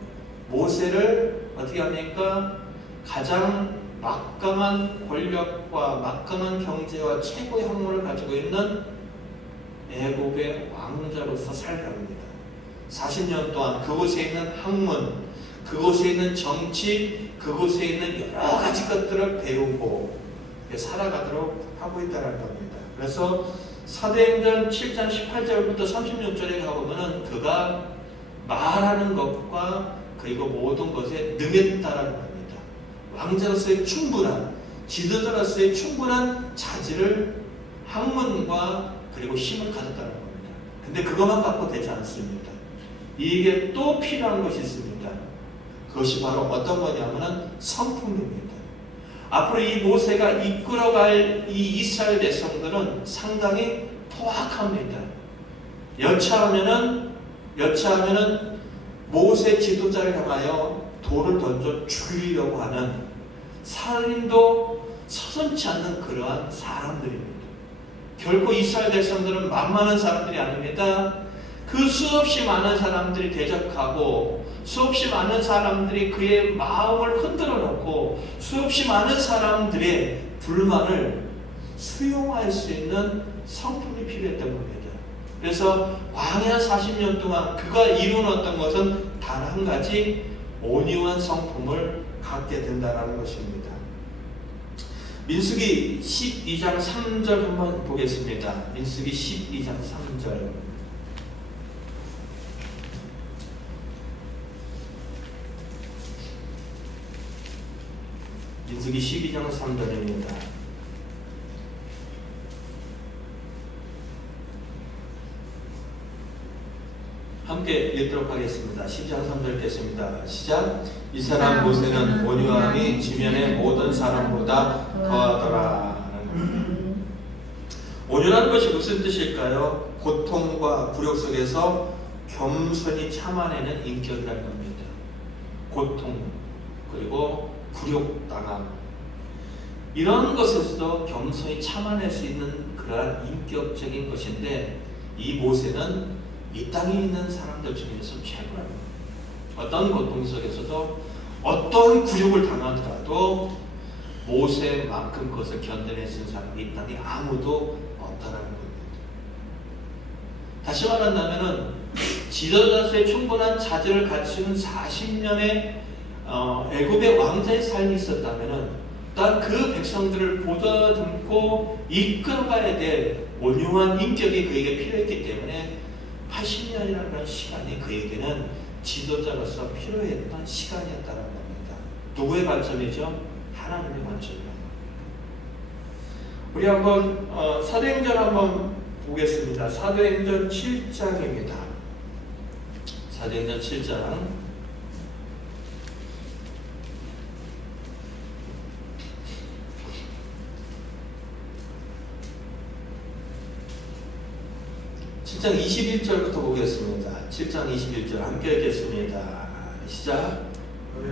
모세를 어떻게 합니까? 가장 막강한 권력과 막강한 경제와 최고의 학문을 가지고 있는 애굽의 왕자로서 살게 합니다. 40년 동안 그곳에 있는 학문, 그곳에 있는 정치, 그곳에 있는 여러 가지 것들을 배우고 살아가도록 하고 있다는 겁니다. 그래서 사도행전 7장 18절부터 36절에 가보면은 그가 말하는 것과 그리고 모든 것에 능했다라는 겁니다. 왕자로서의 충분한, 지도자로서의 충분한 자질을, 학문과 그리고 힘을 가졌다는 겁니다. 근데 그것만 갖고 되지 않습니다. 이게 또 필요한 것이 있습니다. 그것이 바로 어떤 거냐면은 성품입니다. 앞으로 이 모세가 이끌어갈 이 이스라엘 백성들은 상당히 포악합니다. 여차하면은 모세 지도자를 향하여 돌을 던져 죽이려고 하는 살인도 서슴지 않는 그러한 사람들입니다. 결코 이스라엘 백성들은 만만한 사람들이 아닙니다. 그 수없이 많은 사람들이 대적하고 수없이 많은 사람들이 그의 마음을 흔들어 놓고 수없이 많은 사람들의 불만을 수용할 수 있는 성품이 필요했던 겁니다. 그래서 광야 40년 동안 그가 이루었던 것은 단 한 가지 온유한 성품을 갖게 된다는 것입니다. 민수기 12장 3절 한번 보겠습니다. 민수기 12장 3절. 민수기 12장 3절입니다. 함께 읽도록 하겠습니다. 12장 3절 읽겠습니다. 시작. 이 사람 모세는 온유함이 지면의 모든 사람보다 더하더라. 온유라는 것이 무슨 뜻일까요? 고통과 굴욕 속에서 겸손히 참아내는 인격이라는 겁니다. 고통 그리고 굴욕당함 이런 것에서도 겸손히 참아낼 수 있는 그러한 인격적인 것인데 이 모세는 이 땅에 있는 사람들 중에서 최고랍니다. 어떤 고통 속에서도 어떤 굴욕을 당하더라도 모세만큼 그것을 견뎌낼 수 있는 사람이 이 땅에 아무도 없다라는 겁니다. 다시 말한다면 지도자로서의 충분한 자질을 갖춘 40년의 애굽의 왕자의 삶이 있었다면 또한 그 백성들을 보다듬고 이끌어가야 될 온유한 인격이 그에게 필요했기 때문에 80년이라는 시간이 그에게는 지도자로서 필요했던 시간이었다는 겁니다. 누구의 관점이죠? 하나님의 관점입니다. 우리 한번 사도행전 한번 보겠습니다. 사도행전 7장입니다. 사도행전 7장 7장 21절부터 보겠습니다. 7장 21절 함께 읽겠습니다. 시작.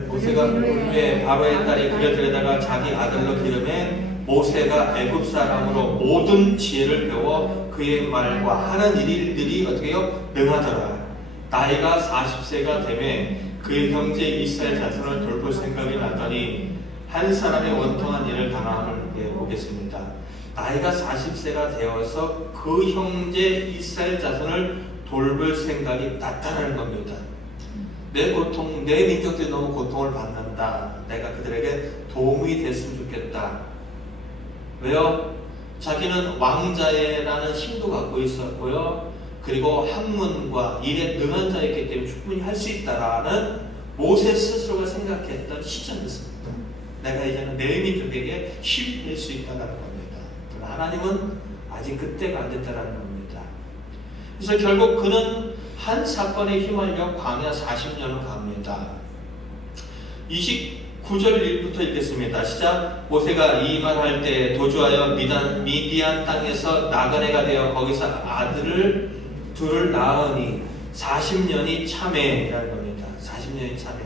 모세가 후에 바로의 딸이 그려들에다가 자기 아들로 기름해 모세가 애굽 사람으로 모든 지혜를 배워 그의 말과 하는 일들이 어떻게 해요? 능하더라. 나이가 40세가 되매 그의 형제 이스라엘 자손을 돌볼 생각이 나더니 한 사람의 원통한 일을 당함을 보겠습니다. 나이가 40세가 되어서 그 형제 이스라엘 자손을 돌볼 생각이 났다는 겁니다. 내 고통, 내 민족들이 너무 고통을 받는다. 내가 그들에게 도움이 됐으면 좋겠다. 왜요? 자기는 왕자라는 힘도 갖고 있었고요. 그리고 학문과 일에 능한 자였기 때문에 충분히 할 수 있다라는 모세 스스로가 생각했던 시점이었습니다. 내가 이제는 내 민족에게 힘이 될 수 있다는 겁니다. 하나님은 아직 그때가 안 됐다는 겁니다. 그래서 결국 그는 한 사건에 휘말려 광야 40년을 갑니다. 29절 1부터 읽겠습니다. 시작. 모세가 이 말할 때 도주하여 미디안 땅에서 나그네가 되어 거기서 아들을 둘을 낳으니 40년이 참회라는 겁니다. 40년이 참회.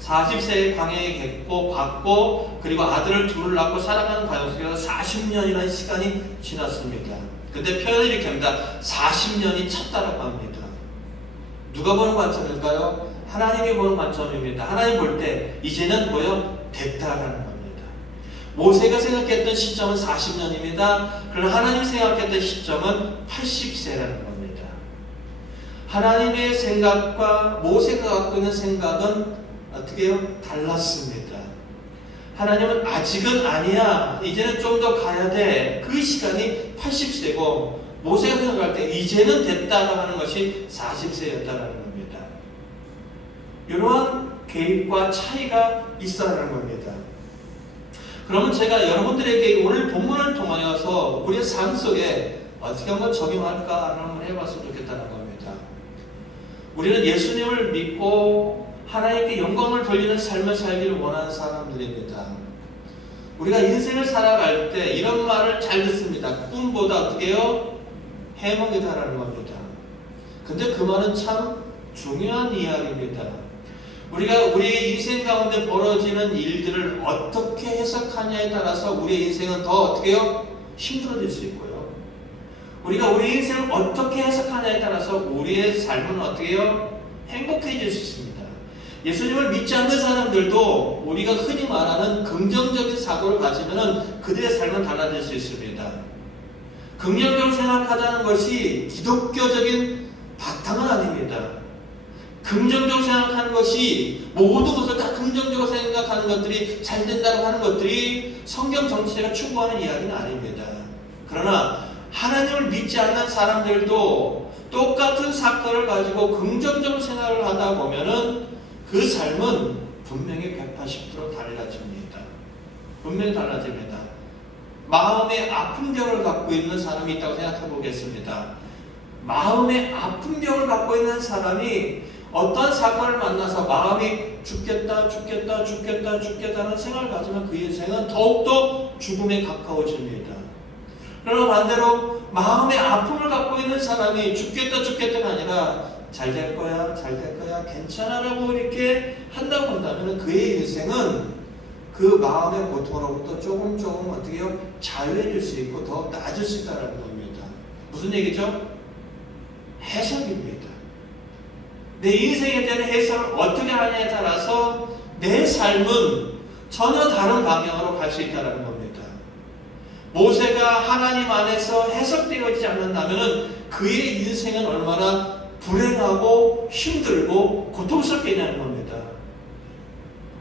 40세의 광야에 갔고 그리고 아들을 둘을 낳고 살아가는 과정 속에서 40년이라는 시간이 지났습니다. 근데 표현을 이렇게 합니다. 40년이 찼다라고 합니다. 누가 보는 관점일까요? 하나님이 보는 관점입니다. 하나님 볼 때 이제는 뭐요? 됐다라는 겁니다. 모세가 생각했던 시점은 40년입니다. 그러나 하나님이 생각했던 시점은 80세라는 겁니다. 하나님의 생각과 모세가 갖고 있는 생각은 어떻게 해요? 달랐습니다. 하나님은 아직은 아니야. 이제는 좀 더 가야 돼. 그 시간이 80세고 모세가 생각할 때 이제는 됐다고 하는 것이 40세였다는 겁니다. 이러한 개입과 차이가 있어라는 겁니다. 그러면 제가 여러분들에게 오늘 본문을 통하여서 우리의 삶 속에 어떻게 한번 적용할까 한번 해봤으면 좋겠다는 겁니다. 우리는 예수님을 믿고 하나님께 영광을 돌리는 삶을 살기를 원하는 사람들입니다. 우리가 인생을 살아갈 때 이런 말을 잘 듣습니다. 꿈보다 어떻게 해요? 해몽이다라는 겁니다. 근데 그 말은 참 중요한 이야기입니다. 우리가 우리의 인생 가운데 벌어지는 일들을 어떻게 해석하냐에 따라서 우리의 인생은 더 어떻게 해요? 힘들어질 수 있고요. 우리가 우리의 인생을 어떻게 해석하냐에 따라서 우리의 삶은 어떻게 해요? 행복해질 수 있습니다. 예수님을 믿지 않는 사람들도 우리가 흔히 말하는 긍정적인 사고를 가지면 그들의 삶은 달라질 수 있습니다. 긍정적으로 생각하자는 것이 기독교적인 바탕은 아닙니다. 긍정적으로 생각하는 것이 모든 것을 다 긍정적으로 생각하는 것들이 잘 된다고 하는 것들이 성경 전체가 추구하는 이야기는 아닙니다. 그러나 하나님을 믿지 않는 사람들도 똑같은 사건을 가지고 긍정적으로 생각을 하다 보면은 그 삶은 분명히 180도 달라집니다. 분명히 달라집니다. 마음의 아픈 병을 갖고 있는 사람이 있다고 생각해 보겠습니다. 마음의 아픈 병을 갖고 있는 사람이 어떠한 사건을 만나서 마음이 죽겠다는 생각을 가지면 그 인생은 더욱더 죽음에 가까워집니다. 그러나 반대로 마음의 아픔을 갖고 있는 사람이 죽겠다가 아니라 잘 될 거야, 괜찮아라고 이렇게 한다고 한다면 그의 인생은 그 마음의 고통으로부터 조금 어떻게 해요? 자유해질 수 있고 더 나아질 수 있다는 겁니다. 무슨 얘기죠? 해석입니다. 내 인생에 대한 해석을 어떻게 하냐에 따라서 내 삶은 전혀 다른 방향으로 갈 수 있다는 겁니다. 모세가 하나님 안에서 해석되어지지 않는다면 그의 인생은 얼마나 불행하고 힘들고 고통스럽겠냐는 겁니다.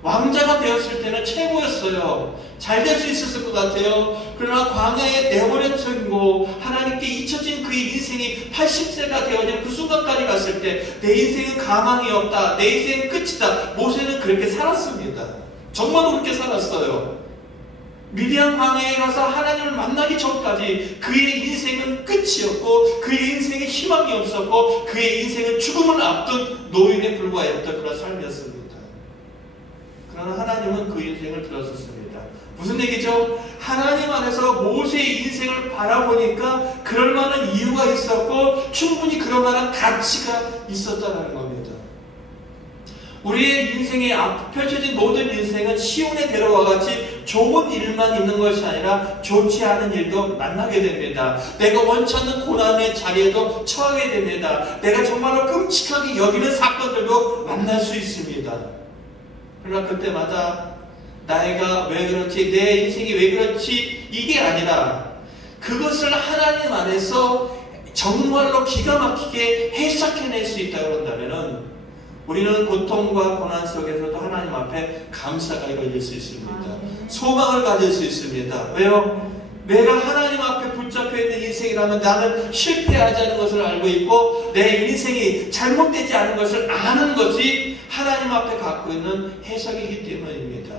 왕자가 되었을 때는 최고였어요. 잘 될 수 있었을 것 같아요. 그러나 광야에 내버려지고 하나님께 잊혀진 그의 인생이 80세가 되어지는 그 순간까지 갔을 때 내 인생은 가망이 없다. 내 인생은 끝이다. 모세는 그렇게 살았습니다. 정말 그렇게 살았어요. 미디안 광야에 가서 하나님을 만나기 전까지 그의 인생은 끝이었고 그의 인생에 희망이 없었고 그의 인생은 죽음을 앞둔 노인에 불과했던 그런 삶이었습니다. 그러나 하나님은 그 인생을 들어섰습니다. 무슨 얘기죠? 하나님 안에서 모세의 인생을 바라보니까 그럴 만한 이유가 있었고 충분히 그럴 만한 가치가 있었다는 겁니다. 우리의 인생에 펼쳐진 모든 인생은 시온에 데려와 같이 좋은 일만 있는 것이 아니라 좋지 않은 일도 만나게 됩니다. 내가 원치 않는 고난의 자리에도 처하게 됩니다. 내가 정말로 끔찍하게 여기는 사건들도 만날 수 있습니다. 그러나 그때마다 나이가 왜 그렇지, 내 인생이 왜 그렇지 이게 아니라 그것을 하나님 안에서 정말로 기가 막히게 해석해낼 수 있다고 한다면 우리는 고통과 고난 속에서도 하나님 앞에 감사가 이루어질 수 있습니다. 소망을 가질 수 있습니다. 왜요? 내가 하나님 앞에 붙잡혀 있는 인생이라면 나는 실패하지 않은 것을 알고 있고 내 인생이 잘못되지 않은 것을 아는 것이 하나님 앞에 갖고 있는 해석이기 때문입니다.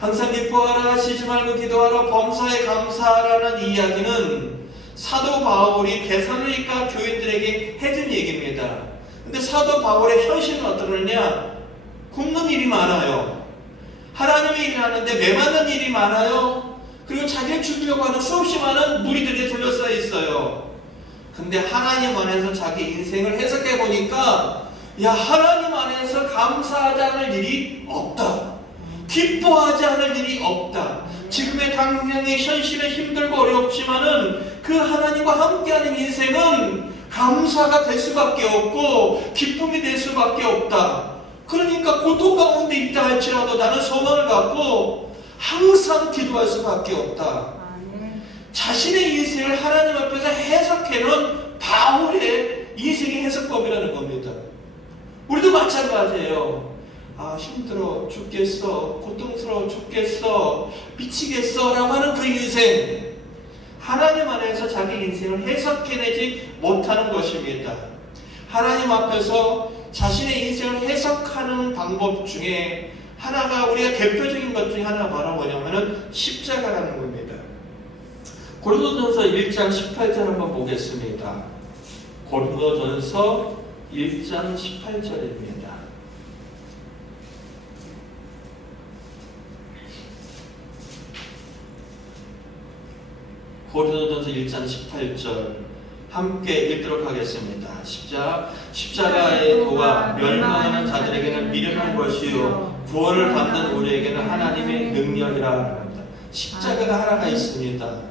항상 기뻐하라, 쉬지 말고 기도하라, 범사에 감사하라는 이야기는 사도 바울이 데살로니가 교인들에게 해준 얘기입니다. 근데 사도 바울의 현실은 어떠느냐? 굶는 일이 많아요. 하나님의 일을 하는데 매맞는 일이 많아요. 그리고 자기를 죽이려고 하는 수없이 많은 무리들이 둘러싸여 있어요. 근데 하나님 안에서 자기 인생을 해석해 보니까 야, 하나님 안에서 감사하지 않을 일이 없다. 기뻐하지 않을 일이 없다. 지금의 당장의 현실은 힘들고 어렵지만은 그 하나님과 함께하는 인생은 감사가 될 수밖에 없고 기쁨이 될 수밖에 없다. 그러니까 고통 가운데 있다 할지라도 나는 소망을 갖고 항상 기도할 수밖에 없다. 자신의 인생을 하나님 앞에서 해석해놓은 바울의 인생의 해석법이라는 겁니다. 우리도 마찬가지예요. 아, 힘들어 죽겠어, 고통스러워 죽겠어, 미치겠어 라고 하는 그 인생, 하나님 안에서 자기 인생을 해석해내지 못하는 것입니다. 하나님 앞에서 자신의 인생을 해석하는 방법 중에 하나가, 우리가 대표적인 것 중에 하나가 바로 뭐냐면은 십자가라는 겁니다. 고린도전서 1장 18절 한번 보겠습니다. 고린도전서 1장 18절입니다. 고린도전서 1장 18절 함께 읽도록 하겠습니다. 십자가의 도가 멸망하는 자들에게는 미련한 것이요 구원을 받는 우리에게는 하나님의 능력이라 합니다. 십자가가 하나가 있습니다.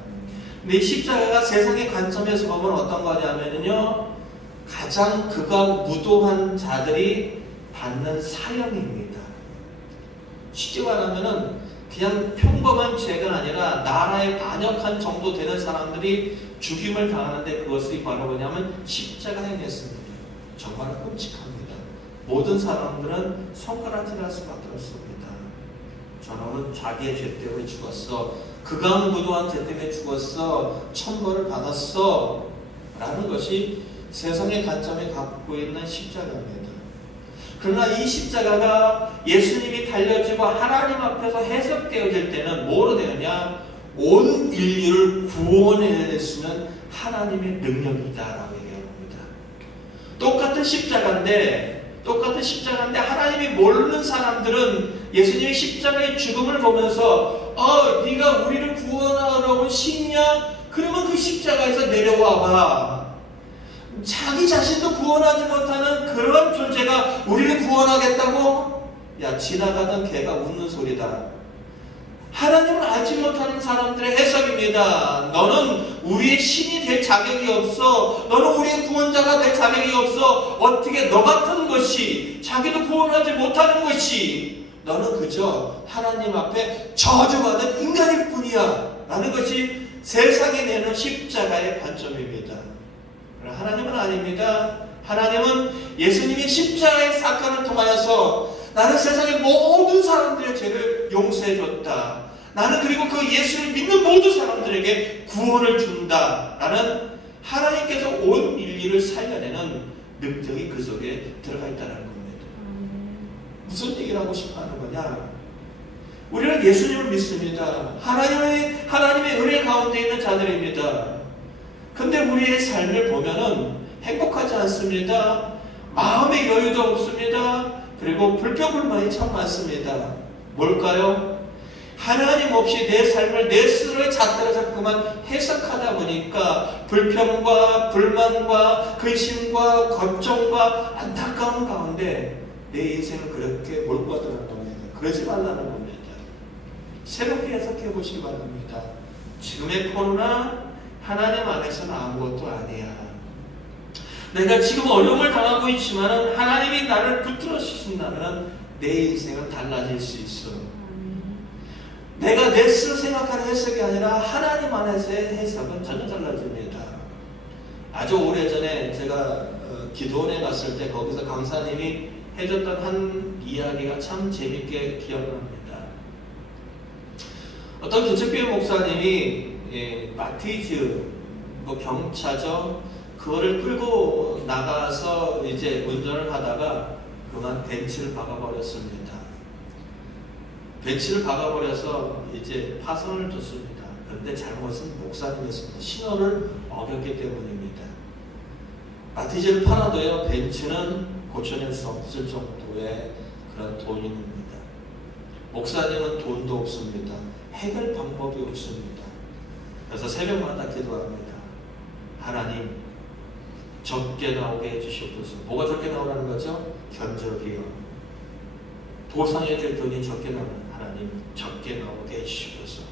근데 이 십자가가 세상의 관점에서 보면 어떤 거냐면요, 가장 극악 무도한 자들이 받는 사형입니다. 쉽게 말하면은 그냥 평범한 죄가 아니라 나라에 반역한 정도 되는 사람들이 죽임을 당하는데 그것이 바로 뭐냐면 십자가행했습니다. 정말 끔찍합니다. 모든 사람들은 손가락질할 수밖에 없습니다. 저놈은 자기의 죄 때문에 죽었어, 극악무도한 죄 때문에 죽었어, 천벌을 받았어 라는 것이 세상의 관점에 갖고 있는 십자가입니다. 그러나 이 십자가가 예수님이 달려지고 하나님 앞에서 해석되어질 때는 뭐로 되느냐? 온 인류를 구원해냈으면 하나님의 능력이다라고 얘기합니다. 똑같은 십자가인데 하나님이 모르는 사람들은 예수님의 십자가의 죽음을 보면서 네가 우리를 구원하러 온 신이야? 그러면 그 십자가에서 내려와봐. 자기 자신도 구원하지 못하는 그런 존재가 우리를 구원하겠다고? 야, 지나가던 개가 웃는 소리다. 하나님을 알지 못하는 사람들의 해석입니다. 너는 우리의 신이 될 자격이 없어. 너는 우리의 구원자가 될 자격이 없어. 어떻게 너 같은 것이, 자기도 구원하지 못하는 것이, 너는 그저 하나님 앞에 저주받은 인간일 뿐이야 라는 것이 세상에 내는 십자가의 관점입니다. 하나님은 아닙니다. 하나님은 예수님이 십자가의 사건을 통하여서 나는 세상의 모든 사람들의 죄를 용서해줬다. 나는 그리고 그 예수를 믿는 모든 사람들에게 구원을 준다. 라는 하나님께서 온 인류를 살려내는 능력이 그 속에 들어가 있다는 겁니다. 무슨 얘기를 하고 싶어 하는 거냐? 우리는 예수님을 믿습니다. 하나님의 은혜 가운데 있는 자들입니다. 근데 우리의 삶을 보면은 행복하지 않습니다. 마음의 여유도 없습니다. 그리고 불평불만이 참 많습니다. 뭘까요? 하나님 없이 내 삶을 내 스스로의 잣대로 자꾸만 해석하다 보니까 불평과 불만과 근심과 걱정과 안타까움 가운데 내 인생을 그렇게 몰고 가더라는 겁니다. 그러지 말라는 겁니다. 새롭게 해석해 보시기 바랍니다. 지금의 코로나 하나님 안에서는 아무것도 아니야. 내가 지금 어려움을 당하고 있지만 하나님이 나를 붙들어 주신다면 내 인생은 달라질 수 있어. 내가 내 스스로 생각하는 해석이 아니라 하나님 안에서의 해석은 전혀 달라집니다. 아주 오래전에 제가 기도원에 갔을 때 거기서 강사님이 해줬던 한 이야기가 참 재밌게 기억납니다. 어떤 기초교회 목사님이 마티즈 경차죠. 그거를 끌고 나가서 이제 운전을 하다가 그만 벤츠를 박아버렸습니다. 벤츠를 박아버려서 이제 파손을 줬습니다. 그런데 잘못은 목사님이었습니다. 신호를 어겼기 때문입니다. 마티즈를 팔아도요, 벤츠는 고쳐낼 수 없을 정도의 그런 돈입니다. 목사님은 돈도 없습니다. 해결 방법이 없습니다. 그래서 새벽마다 기도합니다. 하나님, 적게 나오게 해주시옵소서. 뭐가 적게 나오라는 거죠? 견적이요. 보상해야 될 돈이 적게 나오는 하나님, 적게 나오게 해주시옵소서.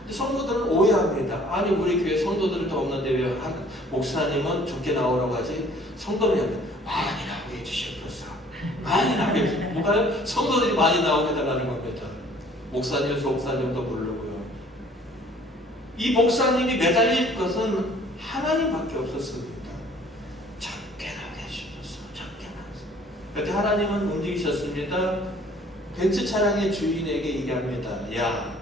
근데 성도들은 오해합니다. 아니, 우리 교회 성도들도 없는데 왜 목사님은 적게 나오라고 하지? 성도들이 많이 나오게 해주시옵소서. 많이 나오게 해주시옵소서. 뭐가요? 성도들이 많이 나오게 해달라는 겁니다. 목사님, 목사님도 모르고요. 이 목사님이 매달릴 것은 하나님밖에 없었습니다. 적게 나오게 해주셔서 적게 나오게. 그때 하나님은 움직이셨습니다. 벤츠 차량의 주인에게 얘기합니다. 야,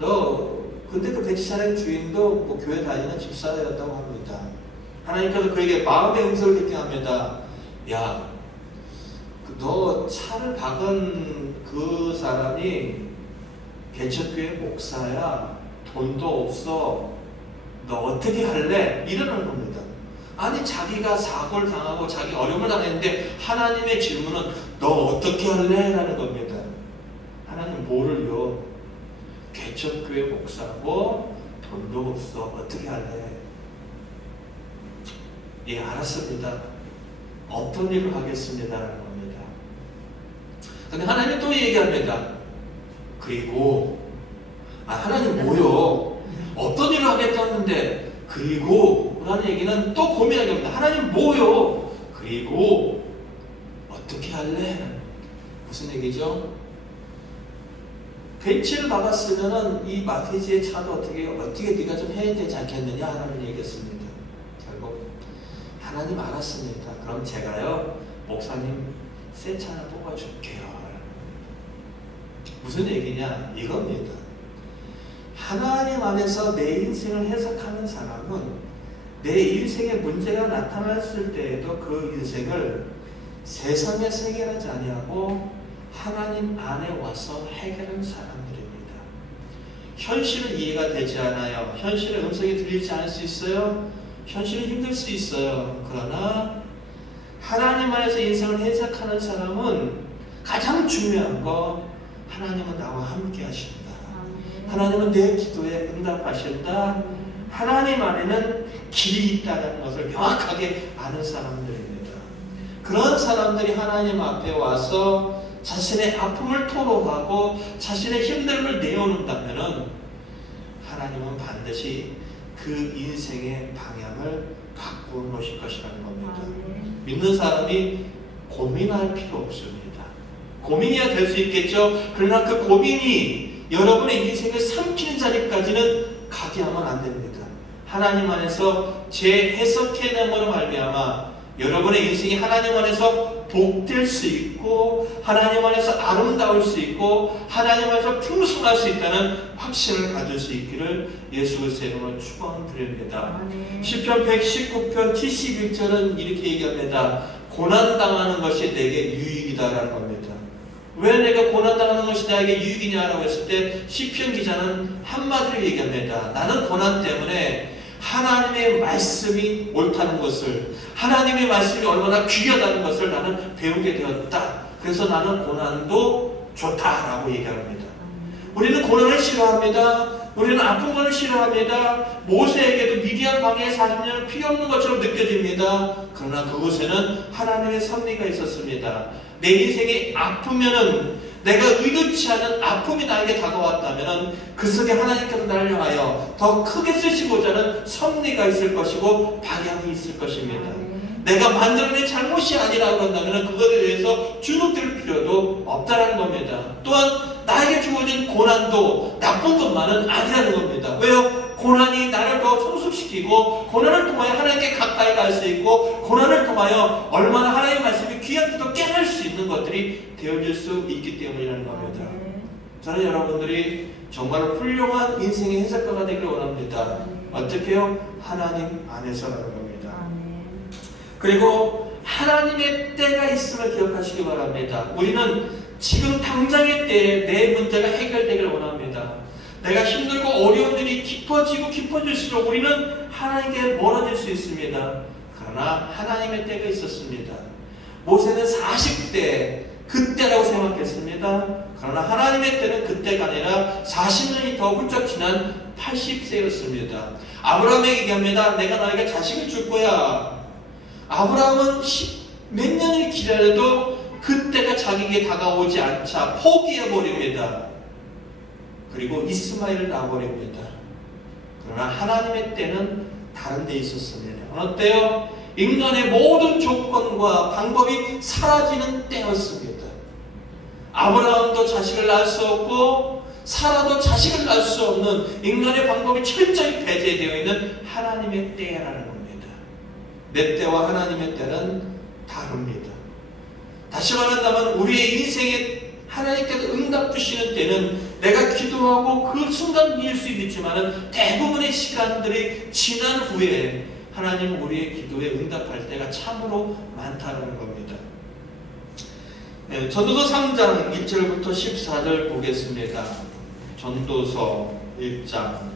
너 근데 그 벤츠 차량 주인도 뭐 교회 다니는 집사였다고 합니다. 하나님께서 그에게 마음의 음성을 듣게 합니다. 야, 너 차를 박은 그 사람이 개척교회 목사야. 돈도 없어. 너 어떻게 할래? 이러는 겁니다. 아니, 자기가 사고를 당하고 자기 어려움을 당했는데 하나님의 질문은 너 어떻게 할래? 라는 겁니다. 하나님 뭐를요? 개척교회 목사고 돈도 없어. 어떻게 할래? 예, 알았습니다. 어떤 일을 하겠습니다라는 겁니다. 근데 하나님 또 얘기합니다. 그리고 하나님 뭐요? 어떤 일을 하겠다는데 그리고 라는 얘기는 또 고민하게 합니다. 하나님 뭐요? 그리고 어떻게 할래? 무슨 얘기죠? 벤치를 박았으면은 이 마티즈의 차도 어떻게 네가 좀 해야 되지 않겠느냐 하나님 얘기했습니다. 결국 하나님 알았습니다. 그럼 제가요 목사님 새 차 하나 뽑아줄게요. 무슨 얘기냐? 이겁니다. 하나님 안에서 내 인생을 해석하는 사람은 내 인생에 문제가 나타났을 때에도 그 인생을 세상에서 해결하지 아니하고 하나님 안에 와서 해결하는 사람들입니다. 현실은 이해가 되지 않아요. 현실의 음성이 들리지 않을 수 있어요. 현실은 힘들 수 있어요. 그러나 하나님 안에서 인생을 해석하는 사람은 가장 중요한 거 하나님은 나와 함께 하신다. 하나님은 내 기도에 응답하신다. 하나님 안에는 길이 있다는 것을 명확하게 아는 사람들입니다. 그런 사람들이 하나님 앞에 와서 자신의 아픔을 토로하고 자신의 힘듦을 내어놓는다면 하나님은 반드시 그 인생의 방향을 바꾸어 놓으실 것이라는 겁니다. 믿는 사람이 고민할 필요 없습니다. 고민이야 될 수 있겠죠. 그러나 그 고민이 여러분의 인생을 삼키는 자리까지는 가게 하면 안 됩니다. 하나님 안에서 재해석해냄으로 말미암아 여러분의 인생이 하나님 안에서 복될 수 있고 하나님 안에서 아름다울 수 있고 하나님 안에서 풍성할 수 있다는 확신을 가질 수 있기를 예수 그리스도의 이름으로 축원드립니다. 시편 119편 71절은 이렇게 얘기합니다. 고난당하는 것이 내게 유익이다라는 겁니다. 왜 내가 고난당하는 것이 나에게 유익이냐라고 했을 때 시편 기자는 한마디로 얘기합니다. 나는 고난 때문에 하나님의 말씀이 옳다는 것을, 하나님의 말씀이 얼마나 귀하다는 것을 나는 배우게 되었다. 그래서 나는 고난도 좋다라고 얘기합니다. 우리는 고난을 싫어합니다. 우리는 아픈 것을 싫어합니다. 모세에게도 미디안 광야에 40년을 필요 없는 것처럼 느껴집니다. 그러나 그곳에는 하나님의 섭리가 있었습니다. 내 인생이 아프면은 내가 의도치 않은 아픔이 나에게 다가왔다면 그 속에 하나님께서 나를 향하여 더 크게 쓰시고자 하는 섭리가 있을 것이고 방향이 있을 것입니다. 내가 만들어낸 잘못이 아니라 그런다면 그것에 대해서 주눅들 필요도 없다는 겁니다. 또한 나에게 주어진 고난도 나쁜 것만은 아니라는 겁니다. 왜요? 고난이 나를 더 성숙시키고 고난을 통하여 하나님께 가까이 갈 수 있고 고난을 통하여 얼마나 하나님의 말씀이 귀한지도 깨달을 수 있는 것들이 되어질 수 있기 때문이라는 겁니다. 저는 여러분들이 정말 훌륭한 인생의 해석가가 되기를 원합니다. 어떻게요? 하나님 안에서라는 겁니다. 그리고 하나님의 때가 있음을 기억하시기 바랍니다. 우리는 지금 당장의 때에 내 문제가 해결되기를 원합니다. 내가 힘들고 어려운 일이 깊어지고 깊어질수록 우리는 하나님께 멀어질 수 있습니다. 그러나 하나님의 때가 있었습니다. 모세는 40대 그때라고 생각했습니다. 그러나 하나님의 때는 그때가 아니라 40년이 더 훌쩍 지난 80세였습니다. 아브라함에게 얘기합니다. 내가 너에게 자식을 줄 거야. 아브라함은 몇 년을 기다려도 그때가 자기에게 다가오지 않자 포기해버립니다. 그리고 이스마엘을 낳아버립니다. 그러나 하나님의 때는 다른 데 있었습니다. 어때요? 인간의 모든 조건과 방법이 사라지는 때였습니다. 아브라함도 자식을 낳을 수 없고 사라도 자식을 낳을 수 없는 인간의 방법이 철저히 배제되어 있는 하나님의 때라는 겁니다. 내 때와 하나님의 때는 다릅니다. 다시 말한다면 우리의 인생에 하나님께서 응답 주시는 때는 내가 기도하고 그 순간일 수도 있지만 대부분의 시간들이 지난 후에 하나님은 우리의 기도에 응답할 때가 참으로 많다는 겁니다. 전도서 3장 1절부터 14절 보겠습니다. 전도서 1장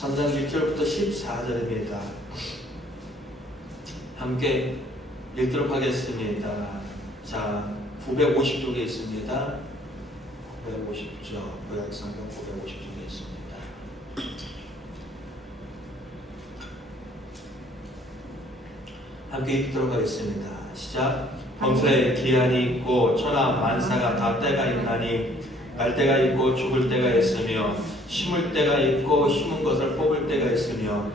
3장 1절부터 14절입니다. 함께 읽도록 하겠습니다. 자, 950쪽에 있습니다. 950쪽, 구약성경 950쪽에 있습니다. 함께 읽도록 하겠습니다. 시작. 범사에 기한이 있고 천하 만사가 다 때가 있나니 날 때가 있고 죽을 때가 있으며 심을 때가 있고 심은 것을 뽑을 때가 있으며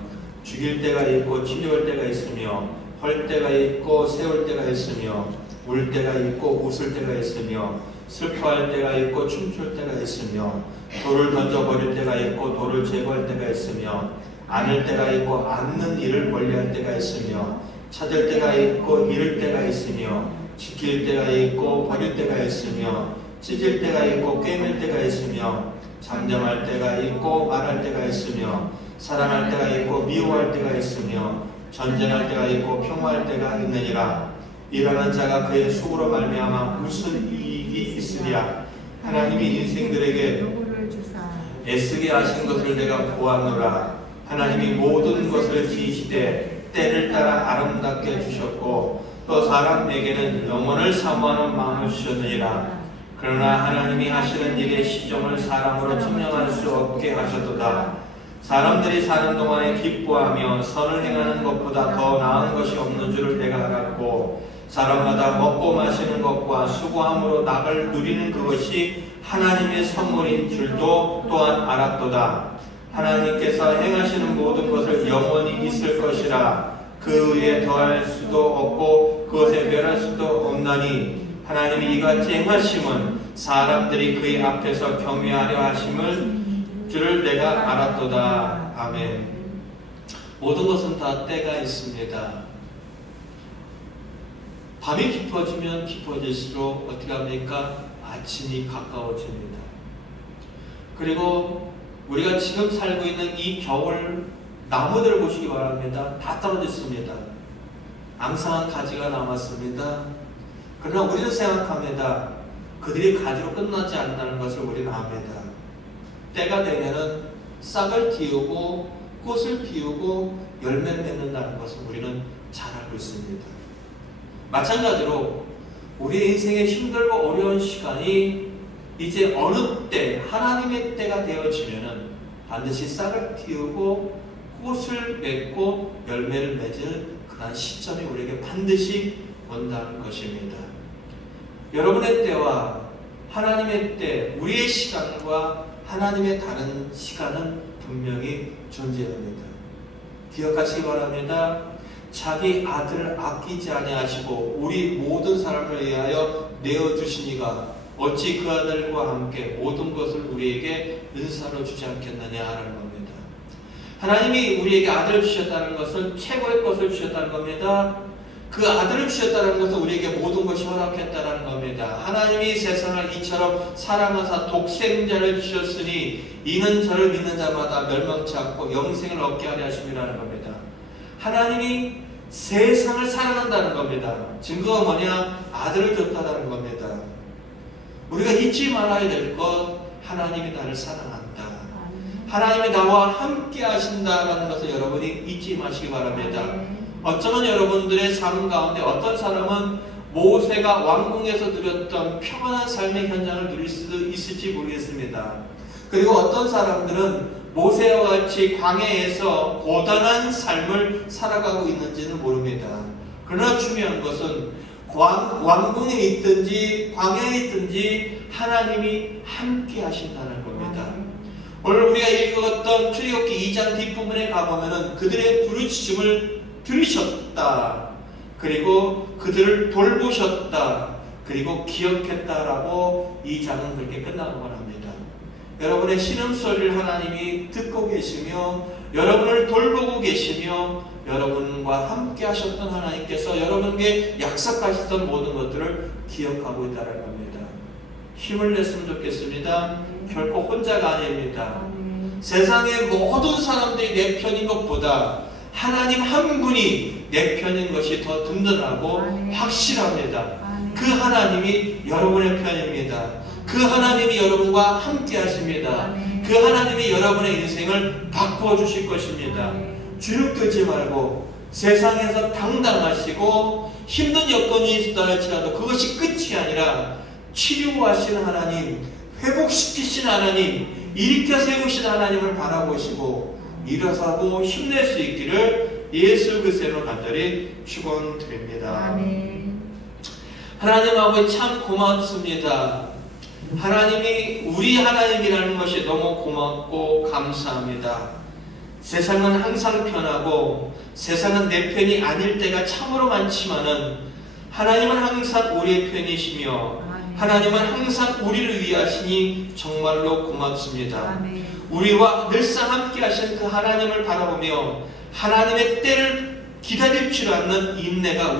죽일 때가 있고 치료할 때가 있으며 헐 때가 있고 세울 때가 있으며 울 때가 있고 웃을 때가 있으며 슬퍼할 때가 있고 춤출 때가 있으며 돌을 던져버릴 때가 있고 돌을 제거할 때가 있으며 안을 때가 있고 않는 일을 멀리할 때가 있으며 찾을 때가 있고 잃을 때가 있으며 지킬 때가 있고 버릴 때가 있으며 찢을 때가 있고 꿰맬 때가 있으며 잠잠할 때가 있고 말할 때가 있으며 사랑할 때가 있고 미워할 때가 있으며 전쟁할 때가 있고 평화할 때가 있느니라. 일하는 자가 그의 수고로 말미암아 무슨 이익이 있으랴. 하나님이 인생들에게 요구를 주사 애쓰게 하신 것을 내가 보았노라. 하나님이 모든 것을 지으시되 때를 따라 아름답게 주셨고 또 사람에게는 영원을 사모하는 마음을 주셨느니라. 그러나 하나님이 하시는 일의 시종을 사람으로 측량할 수 없게 하셨도다. 사람들이 사는 동안에 기뻐하며 선을 행하는 것보다 더 나은 것이 없는 줄을 내가 알았고 사람마다 먹고 마시는 것과 수고함으로 낙을 누리는 그것이 하나님의 선물인 줄도 또한 알았도다. 하나님께서 행하시는 모든 것을 영원히 있을 것이라. 그 위에 더할 수도 없고 그것에 멸할 수도 없나니 하나님이 이같이 행하심은 사람들이 그의 앞에서 경외하려 하심을 줄을 내가 알았도다. 아멘. 모든 것은 다 때가 있습니다. 밤이 깊어지면 깊어질수록 어떻게 합니까? 아침이 가까워집니다. 그리고 우리가 지금 살고 있는 이 겨울 나무들을 보시기 바랍니다. 다 떨어졌습니다. 앙상한 가지가 남았습니다. 그러나 우리는 생각합니다. 그들이 가지로 끝나지 않는다는 것을 우리는 압니다. 때가 되면은 싹을 틔우고 꽃을 피우고 열매를 맺는다는 것을 우리는 잘 알고 있습니다. 마찬가지로 우리의 인생에 힘들고 어려운 시간이 이제 어느 때 하나님의 때가 되어지면은 반드시 싹을 틔우고 꽃을 맺고 열매를 맺을 그러한 시점이 우리에게 반드시 온다는 것입니다. 여러분의 때와 하나님의 때, 우리의 시간과 하나님의 다른 시간은 분명히 존재합니다. 기억하시기 바랍니다. 자기 아들을 아끼지 아니하시고 우리 모든 사람을 위하여 내어주시니가 어찌 그 아들과 함께 모든 것을 우리에게 은사로 주지 않겠느냐라는 겁니다. 하나님이 우리에게 아들을 주셨다는 것은 최고의 것을 주셨다는 겁니다. 그 아들을 주셨다는 것은 우리에게 모든 것이 허락했다는 겁니다. 하나님이 세상을 이처럼 사랑하사 독생자를 주셨으니 이는 저를 믿는 자마다 멸망치 않고 영생을 얻게 하려 하심이라는 겁니다. 하나님이 세상을 사랑한다는 겁니다. 증거가 뭐냐? 아들을 줬다는 겁니다. 우리가 잊지 말아야 될 것, 하나님이 나를 사랑한다. 하나님이 나와 함께 하신다라는 것을 여러분이 잊지 마시기 바랍니다. 어쩌면 여러분들의 삶 가운데 어떤 사람은 모세가 왕궁에서 누렸던 평안한 삶의 현장을 누릴 수도 있을지 모르겠습니다. 그리고 어떤 사람들은 모세와 같이 광야에서 고단한 삶을 살아가고 있는지는 모릅니다. 그러나 중요한 것은 왕궁에 있든지 광야에 있든지 하나님이 함께 하신다는 겁니다. 오늘 우리가 읽었던 출애굽기 2장 뒷부분에 가보면은 그들의 부르짖음을 들으셨다. 그리고 그들을 돌보셨다. 그리고 기억했다라고 이 장은 그렇게 끝나는 겁니다. 여러분의 신음소리를 하나님이 듣고 계시며 여러분을 돌보고 계시며 여러분과 함께 하셨던 하나님께서 여러분에게 약속하셨던 모든 것들을 기억하고 있다는 겁니다. 힘을 냈으면 좋겠습니다. 결코 혼자가 아닙니다. 세상의 모든 사람들이 내 편인 것보다 하나님 한 분이 내 편인 것이 더 든든하고 확실합니다. 그 하나님이 여러분의 편입니다. 그 하나님이 여러분과 함께 하십니다. 그 하나님이 여러분의 인생을 바꾸어 주실 것입니다. 주눅들지 말고 세상에서 당당하시고 힘든 여건이 있다 할지라도 그것이 끝이 아니라 치료하시는 하나님, 회복시키시는 하나님, 일으켜 세우시는 하나님을 바라보시고 일어서고 힘낼 수 있기를 예수 그리스도로 간절히 축원드립니다. 아멘. 하나님 아버지 참 고맙습니다. 하나님이 우리 하나님이라는 것이 너무 고맙고 감사합니다. 세상은 항상 편하고 세상은 내 편이 아닐 때가 참으로 많지만은 하나님은 항상 우리의 편이시며 하나님은 항상 우리를 위하시니 정말로 고맙습니다. 아멘. 우리와 늘상 함께 하신 그 하나님을 바라보며 하나님의 때를 기다릴 줄 아는 인내가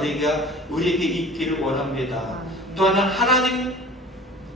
우리에게 있기를 원합니다. 또한 하나님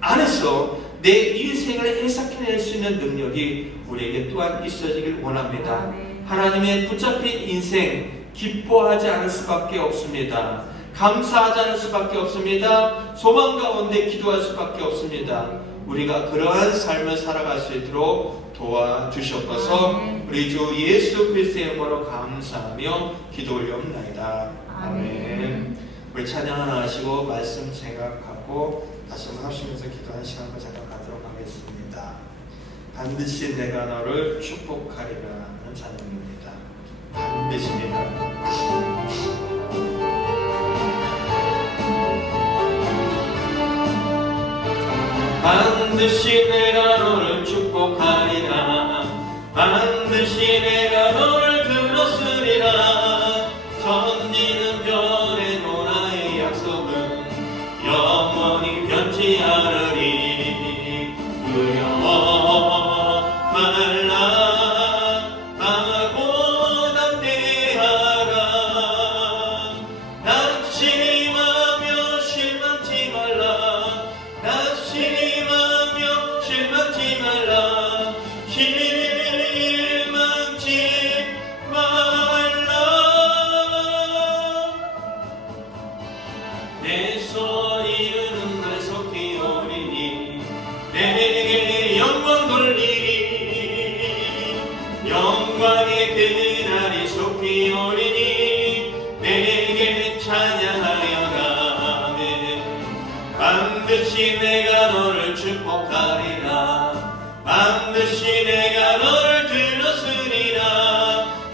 안에서 내 인생을 해석해낼 수 있는 능력이 우리에게 또한 있어지길 원합니다. 아멘. 하나님의 붙잡힌 인생 기뻐하지 않을 수밖에 없습니다. 감사하지 않을 수밖에 없습니다. 소망 가운데 기도할 수밖에 없습니다. 우리가 그러한 삶을 살아갈 수 있도록 도와주시옵소서. 아멘. 우리 주 예수 그리스도의 이름으로 감사하며 기도 올려옵나이다. 아멘. 우리 찬양 하나 하시고 말씀 생각하고 다시 한번 합심해서 기도하는 시간을 잠깐 갖도록 하겠습니다. 반드시 내가 너를 축복하리라 하는 찬양입니다. 반드시입니다. 반드시 내가 너를 축복하리라. 반드시 내가 너를 들었으리라. 전지는 변해도 나의 약속은 영원히 변치 않으리. 두려워 말라 하고 담대하라. 낙심하며 실망치 말라. 낙심하며 실망치 말라. 실망치 말라. 내 소리는 날 속히 오리니 내게 영광 돌리리. 영광의 그날이 속히 오리니 내게 찬양하여 가네. 반드시 내가 너를 축복하리라. 반드시 내가 너를 들었으리라.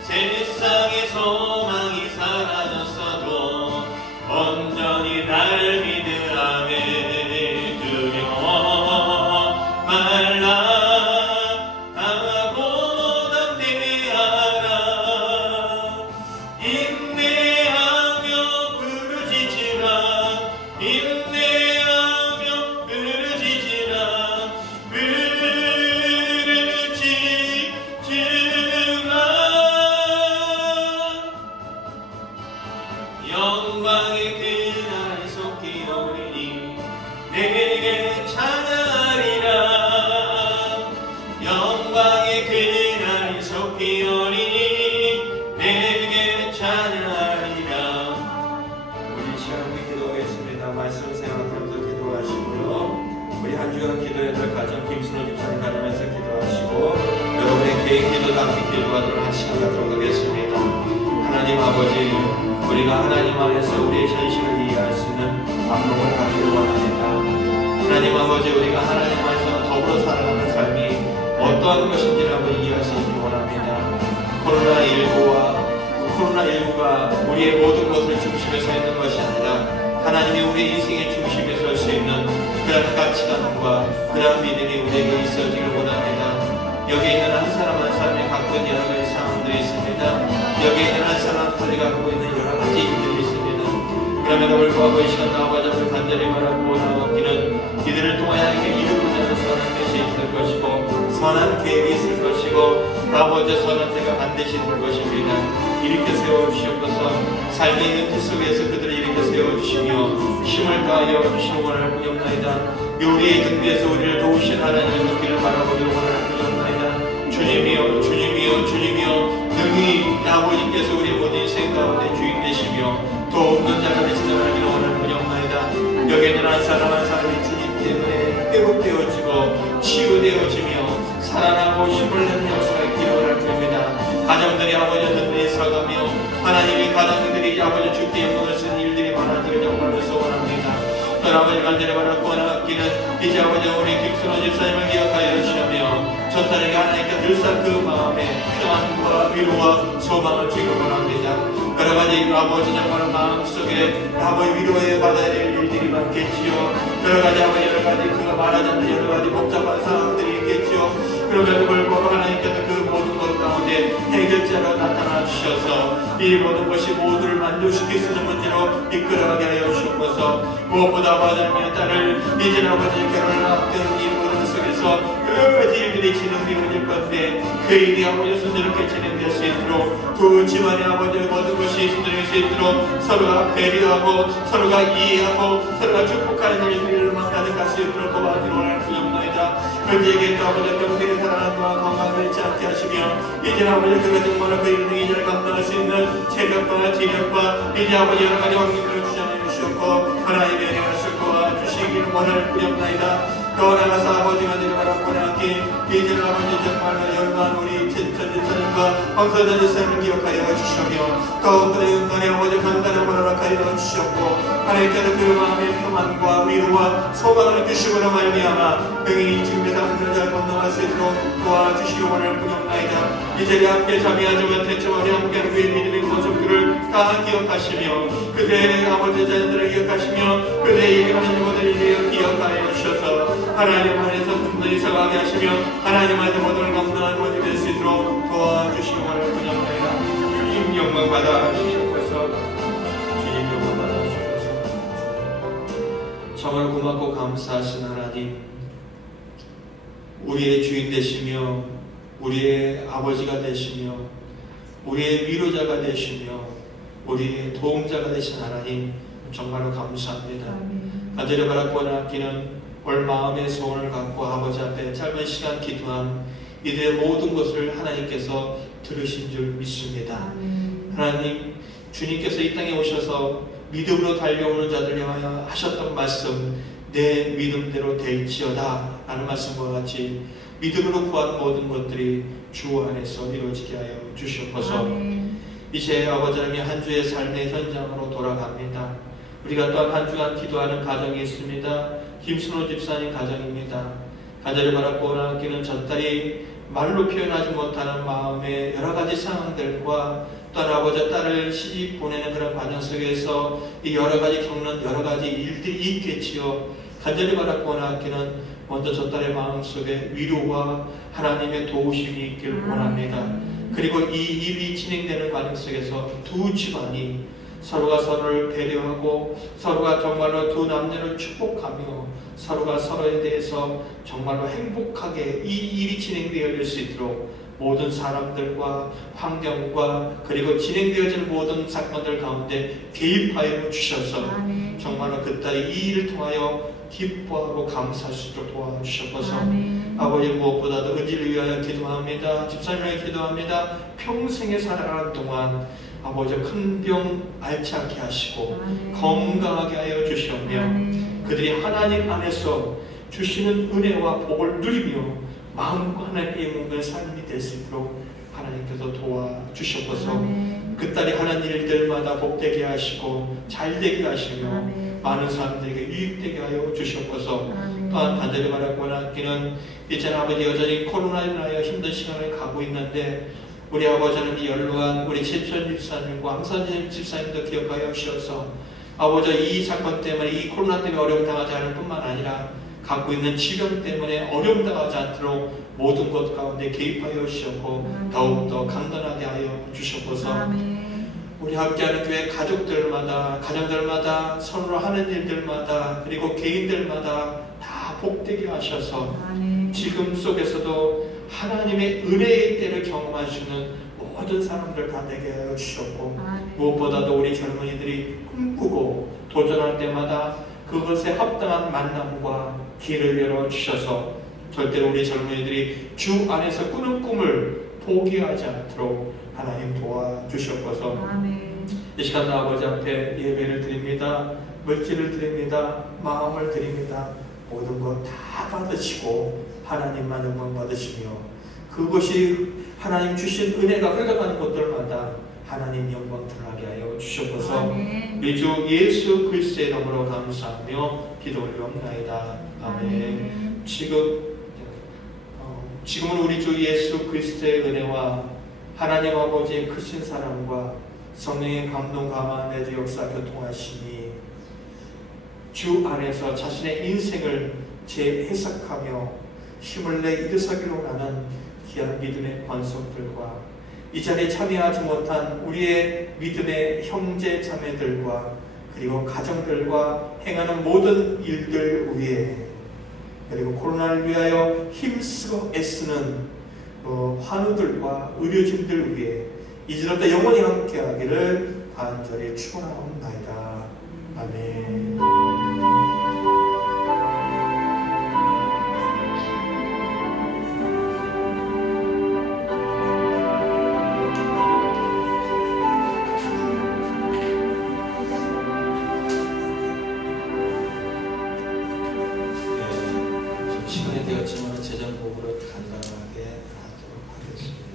세상의 소망이 사라졌어도 온전히 날 믿으라네. 두려워 말라 하고 담대하라. 인내하며 부르짖으라. 인내하며 부르짖으라. 부르짖으라. 영광의 그날 속히 오리니 내게 찬양하리라. 영광의 그날 속히 오리니 내게 찬양하리라. 우리 시간 함께 기도하겠습니다. 말씀 생각하면서 기도하시고요. 우리 한 주간 기도의 들 가정 김순호 집사님 가정에서 기도하시고 여러분의 개인 기도도 함께 기도하도록 한 시간 갖도록 하겠습니다. 하나님 아버지, 우리가 하나님 안에서 우리의 현실을 이해할 수 있는 방법을 갖기를 원합니다. 하나님 아버지, 우리가 하나님 안에서 더불어 살아가는 삶이 어떠한 것인지를 한번 이해할 수 있기를 원합니다. 코로나19가 우리의 모든 것을 중심에 서 있는 것이 아니라 하나님이 우리 인생의 중심에 설 수 있는 그런 가치관과 그런 믿음이 우리에게 있어지길 원합니다. 여기 있는 한 사람 한 사람이 갖고 있는 여러 가지 상황들이 있습니다. 여기 있는 한 사람들이 갖고 있는 여러 가지 일들이 있습니다. 그럼에도 불구하고 이 시간 나와가지고 우리 간절히 바라고 나오기는 이들을 통하여 이렇게 이루고자 하는 선한 뜻이 있을 것이고 선한 계획이 있을 것이고 아버지 선한 때가 반드시 올 것입니다. 일으켜 세워주시옵소서. 삶의 있는 길 속에서 그들을 일으켜 세워주시며 힘을 다하여 주시는 원할 뿐이옵나이다. 우리의 등 뒤에서 우리를 도우신 하나님의 눈길을 바라보길 원할 뿐이옵나이다. 주님이여 주님이여 주님이여 능히 아버지께서 우리의 모든 인생 가운데 주인 되시며 더 없는 자가 되시는 하나님을 원할 뿐이옵나이다. 여기 있는 한 사람 한 사람이 주님 때문에 회복되어지고 치유되어지며 살아나고 가정들이 아버지 든든히 서가며 하나님의 가정들이 아버지 주께 영광을 쓰는 일들이 많아지길 정말로 소원합니다. 또 아버지 간절히 바라고 아끼는 이제 아버지 우리 김순호 집사님을 기억하여 주시며 저 딸에게 하나님께 늘상 그 마음에 평안과 위로와 소망을 주기를 원합니다. 여러 가지 아버지 정말 마음속에 아버지 위로에 받아야 될 일들이 많겠지요. 여러 가지 아버지 여러 가지 그가 말하지 않는 여러 가지 복잡한 상황들이 있겠지요. 그럼에도 불구하고 하나님께서 그 모든 것 가운데 해결자로 나타나 주셔서 이 모든 것이 모두를 만족시킬 수 있는 문제로 이끌어가게 하여 주옵소서. 무엇보다 아버지의 딸을 이제는 아버지 결혼을 앞둔 이 모든 속에서 여러 가지 일들이 진행되어질 건데 그 일이 아버지 순조롭게 진행될 수 있도록 두 집안의 아버지 모든 것이 순조로울 수 있도록 서로가 배려하고 서로가 이해하고 서로가 축복하는 일들만 가득할 수 있도록 도와주기를 원합니다. 그들에게 또 아버지 평생의 사랑과 건강을 잃지 않게 하시며 이제 아버지 그가 정말 그 이르는 이자를 감당할 수 있는 체력과 지력과 이제 아버지 여러 가지 환경을 주장해 주셨고 하나님의 은혜가 쓸거와 주시기를 원할 뿐이옵나이다. 더 나아가서 아버지가 내가 바라고 나기 이제는 아버지 정말로 열반 우리 전집사님과 황서전 집사님을 기억하여 주시며 더욱더 은선의 아버지 간단한 허락하여 주셨고 하나님께서 그 마음의 평안과 위로와 소망을 주시고로 말미암아 능히 지금에서 문제를 건너갈 수 있도록 도와주시기 원할 뿐이옵나이다. 이제는 함께 자매하지만 대처하며 함께 그의 믿음의 모습들을 다 기억하시며 그들의 아버지 자녀들을 기억하시며 그들의 일하는 모든 일을 기억하여 주셔서 하나님 안에서 든든히 서가게 하시며 하나님 안에서 모든 감당하는 모습이 될 수 있도록 도와주시기 원할 뿐이옵나이다. 주님 영광 받아 주시옵소서. 주님 영광 받아 주시옵소서. 정말 고맙고 감사하신 하나님, 우리의 주인 되시며 우리의 아버지가 되시며 우리의 위로자가 되시며 우리의 도움자가 되신 하나님 정말로 감사합니다. 간절히 바라고 아끼는 올 마음의 소원을 갖고 아버지 앞에 짧은 시간 기도한 이들의 모든 것을 하나님께서 들으신 줄 믿습니다. 하나님, 주님께서 이 땅에 오셔서 믿음으로 달려오는 자들 향하여 하셨던 말씀, 내 믿음대로 될지어다 라는 말씀과 같이 믿음으로 구한 모든 것들이 주 안에서 이루어지게 하여 주시옵소서. 이제 아버지 하나님 한 주의 삶의 현장으로 돌아갑니다. 우리가 또한 한 주간 기도하는 가정이 있습니다. 김순호 집사님 가정입니다. 간절히 바라고 원하기는 저 딸이 말로 표현하지 못하는 마음의 여러 가지 상황들과 또한 아버지 딸을 시집 보내는 그런 과정 속에서 이 여러 가지 겪는 여러 가지 일들이 있겠지요. 간절히 바라고 원하기는 먼저 저 딸의 마음속에 위로와 하나님의 도우심이 있기를 원합니다. 그리고 이 일이 진행되는 과정 속에서 두 집안이 서로가 서로를 배려하고 서로가 정말로 두 남녀를 축복하며 서로가 서로에 대해서 정말로 행복하게 이 일이 진행되어질 수 있도록 모든 사람들과 환경과 그리고 진행되어질 모든 사건들 가운데 개입하여 주셔서 정말로 그 딸이 이 일을 통하여 기뻐하고 감사할 수 있도록 도와주셔서 아버지 무엇보다도 의지를 위하여 기도합니다. 집사님을 위해 기도합니다. 평생에 살아가는 동안 아버지 큰 병 앓지 않게 하시고 건강하게 하여 주시며 그들이 하나님 안에서 주시는 은혜와 복을 누리며 마음과 하나님의 영광의 삶이 될 수 있도록 하나님께서 도와주셨어서 그 딸이 하는 일들마다 복되게 하시고 잘되게 하시며 많은 사람들에게 유익되게 하여 주셨어서 또한 간절히 바라고 하기는 이제는 아버지 여전히 코로나로 인하여 힘든 시간을 가고 있는데 우리 아버지는 이 연로한 우리 최천 집사님과 황선 집사님도 기억하여 주셔서 아버지 이 사건 때문에 이 코로나 때문에 어려움 당하지 않을 뿐만 아니라 갖고 있는 질병 때문에 어려움 당하지 않도록 모든 것 가운데 개입하여 주셨고 더욱더 강건하게 하여 주셨고서 우리 함께하는 교회 가족들마다 가정들마다 서로 하는 일들마다 그리고 개인들마다 다 복되게 하셔서 지금 속에서도 하나님의 은혜의 때를 경험하시는 모든 사람들 다 되게 하여 주셨고 무엇보다도 우리 젊은이들이 꿈꾸고 도전할 때마다 그것에 합당한 만남과 길을 열어주셔서 절대로 우리 젊은이들이 주 안에서 꾸는 꿈을 포기하지 않도록 하나님 도와주셨고서 이 시간 아버지 앞에 예배를 드립니다. 물질을 드립니다. 마음을 드립니다. 모든 것 다 받으시고 하나님만 영광 받으시며 그것이 하나님 주신 은혜가 흘러가는 곳들마다 하나님 영광 드러나게 하여 주셔서 아멘. 우리 주 예수 그리스도의 이름으로 감사하며 기도 올리옵나이다. 아멘. 지금은 우리 주 예수 그리스도의 은혜와 하나님 아버지의 크신 사랑과 성령의 감동 감화의 역사 교통하시니 주 안에서 자신의 인생을 재해석하며 힘을 내 일어서기로 하는 귀한 믿음의 관속들과 이 자리에 참여하지 못한 우리의 믿음의 형제 자매들과 그리고 가정들과 행하는 모든 일들 위에 그리고 코로나를 위하여 힘쓰고 애쓰는 환우들과 의료진들 위해 이제부터 영원히 함께하기를 간절히 축원하옵나이다. 아멘. 시간이 되었지만 제전복으로 간단하게 하도록 하겠습니다.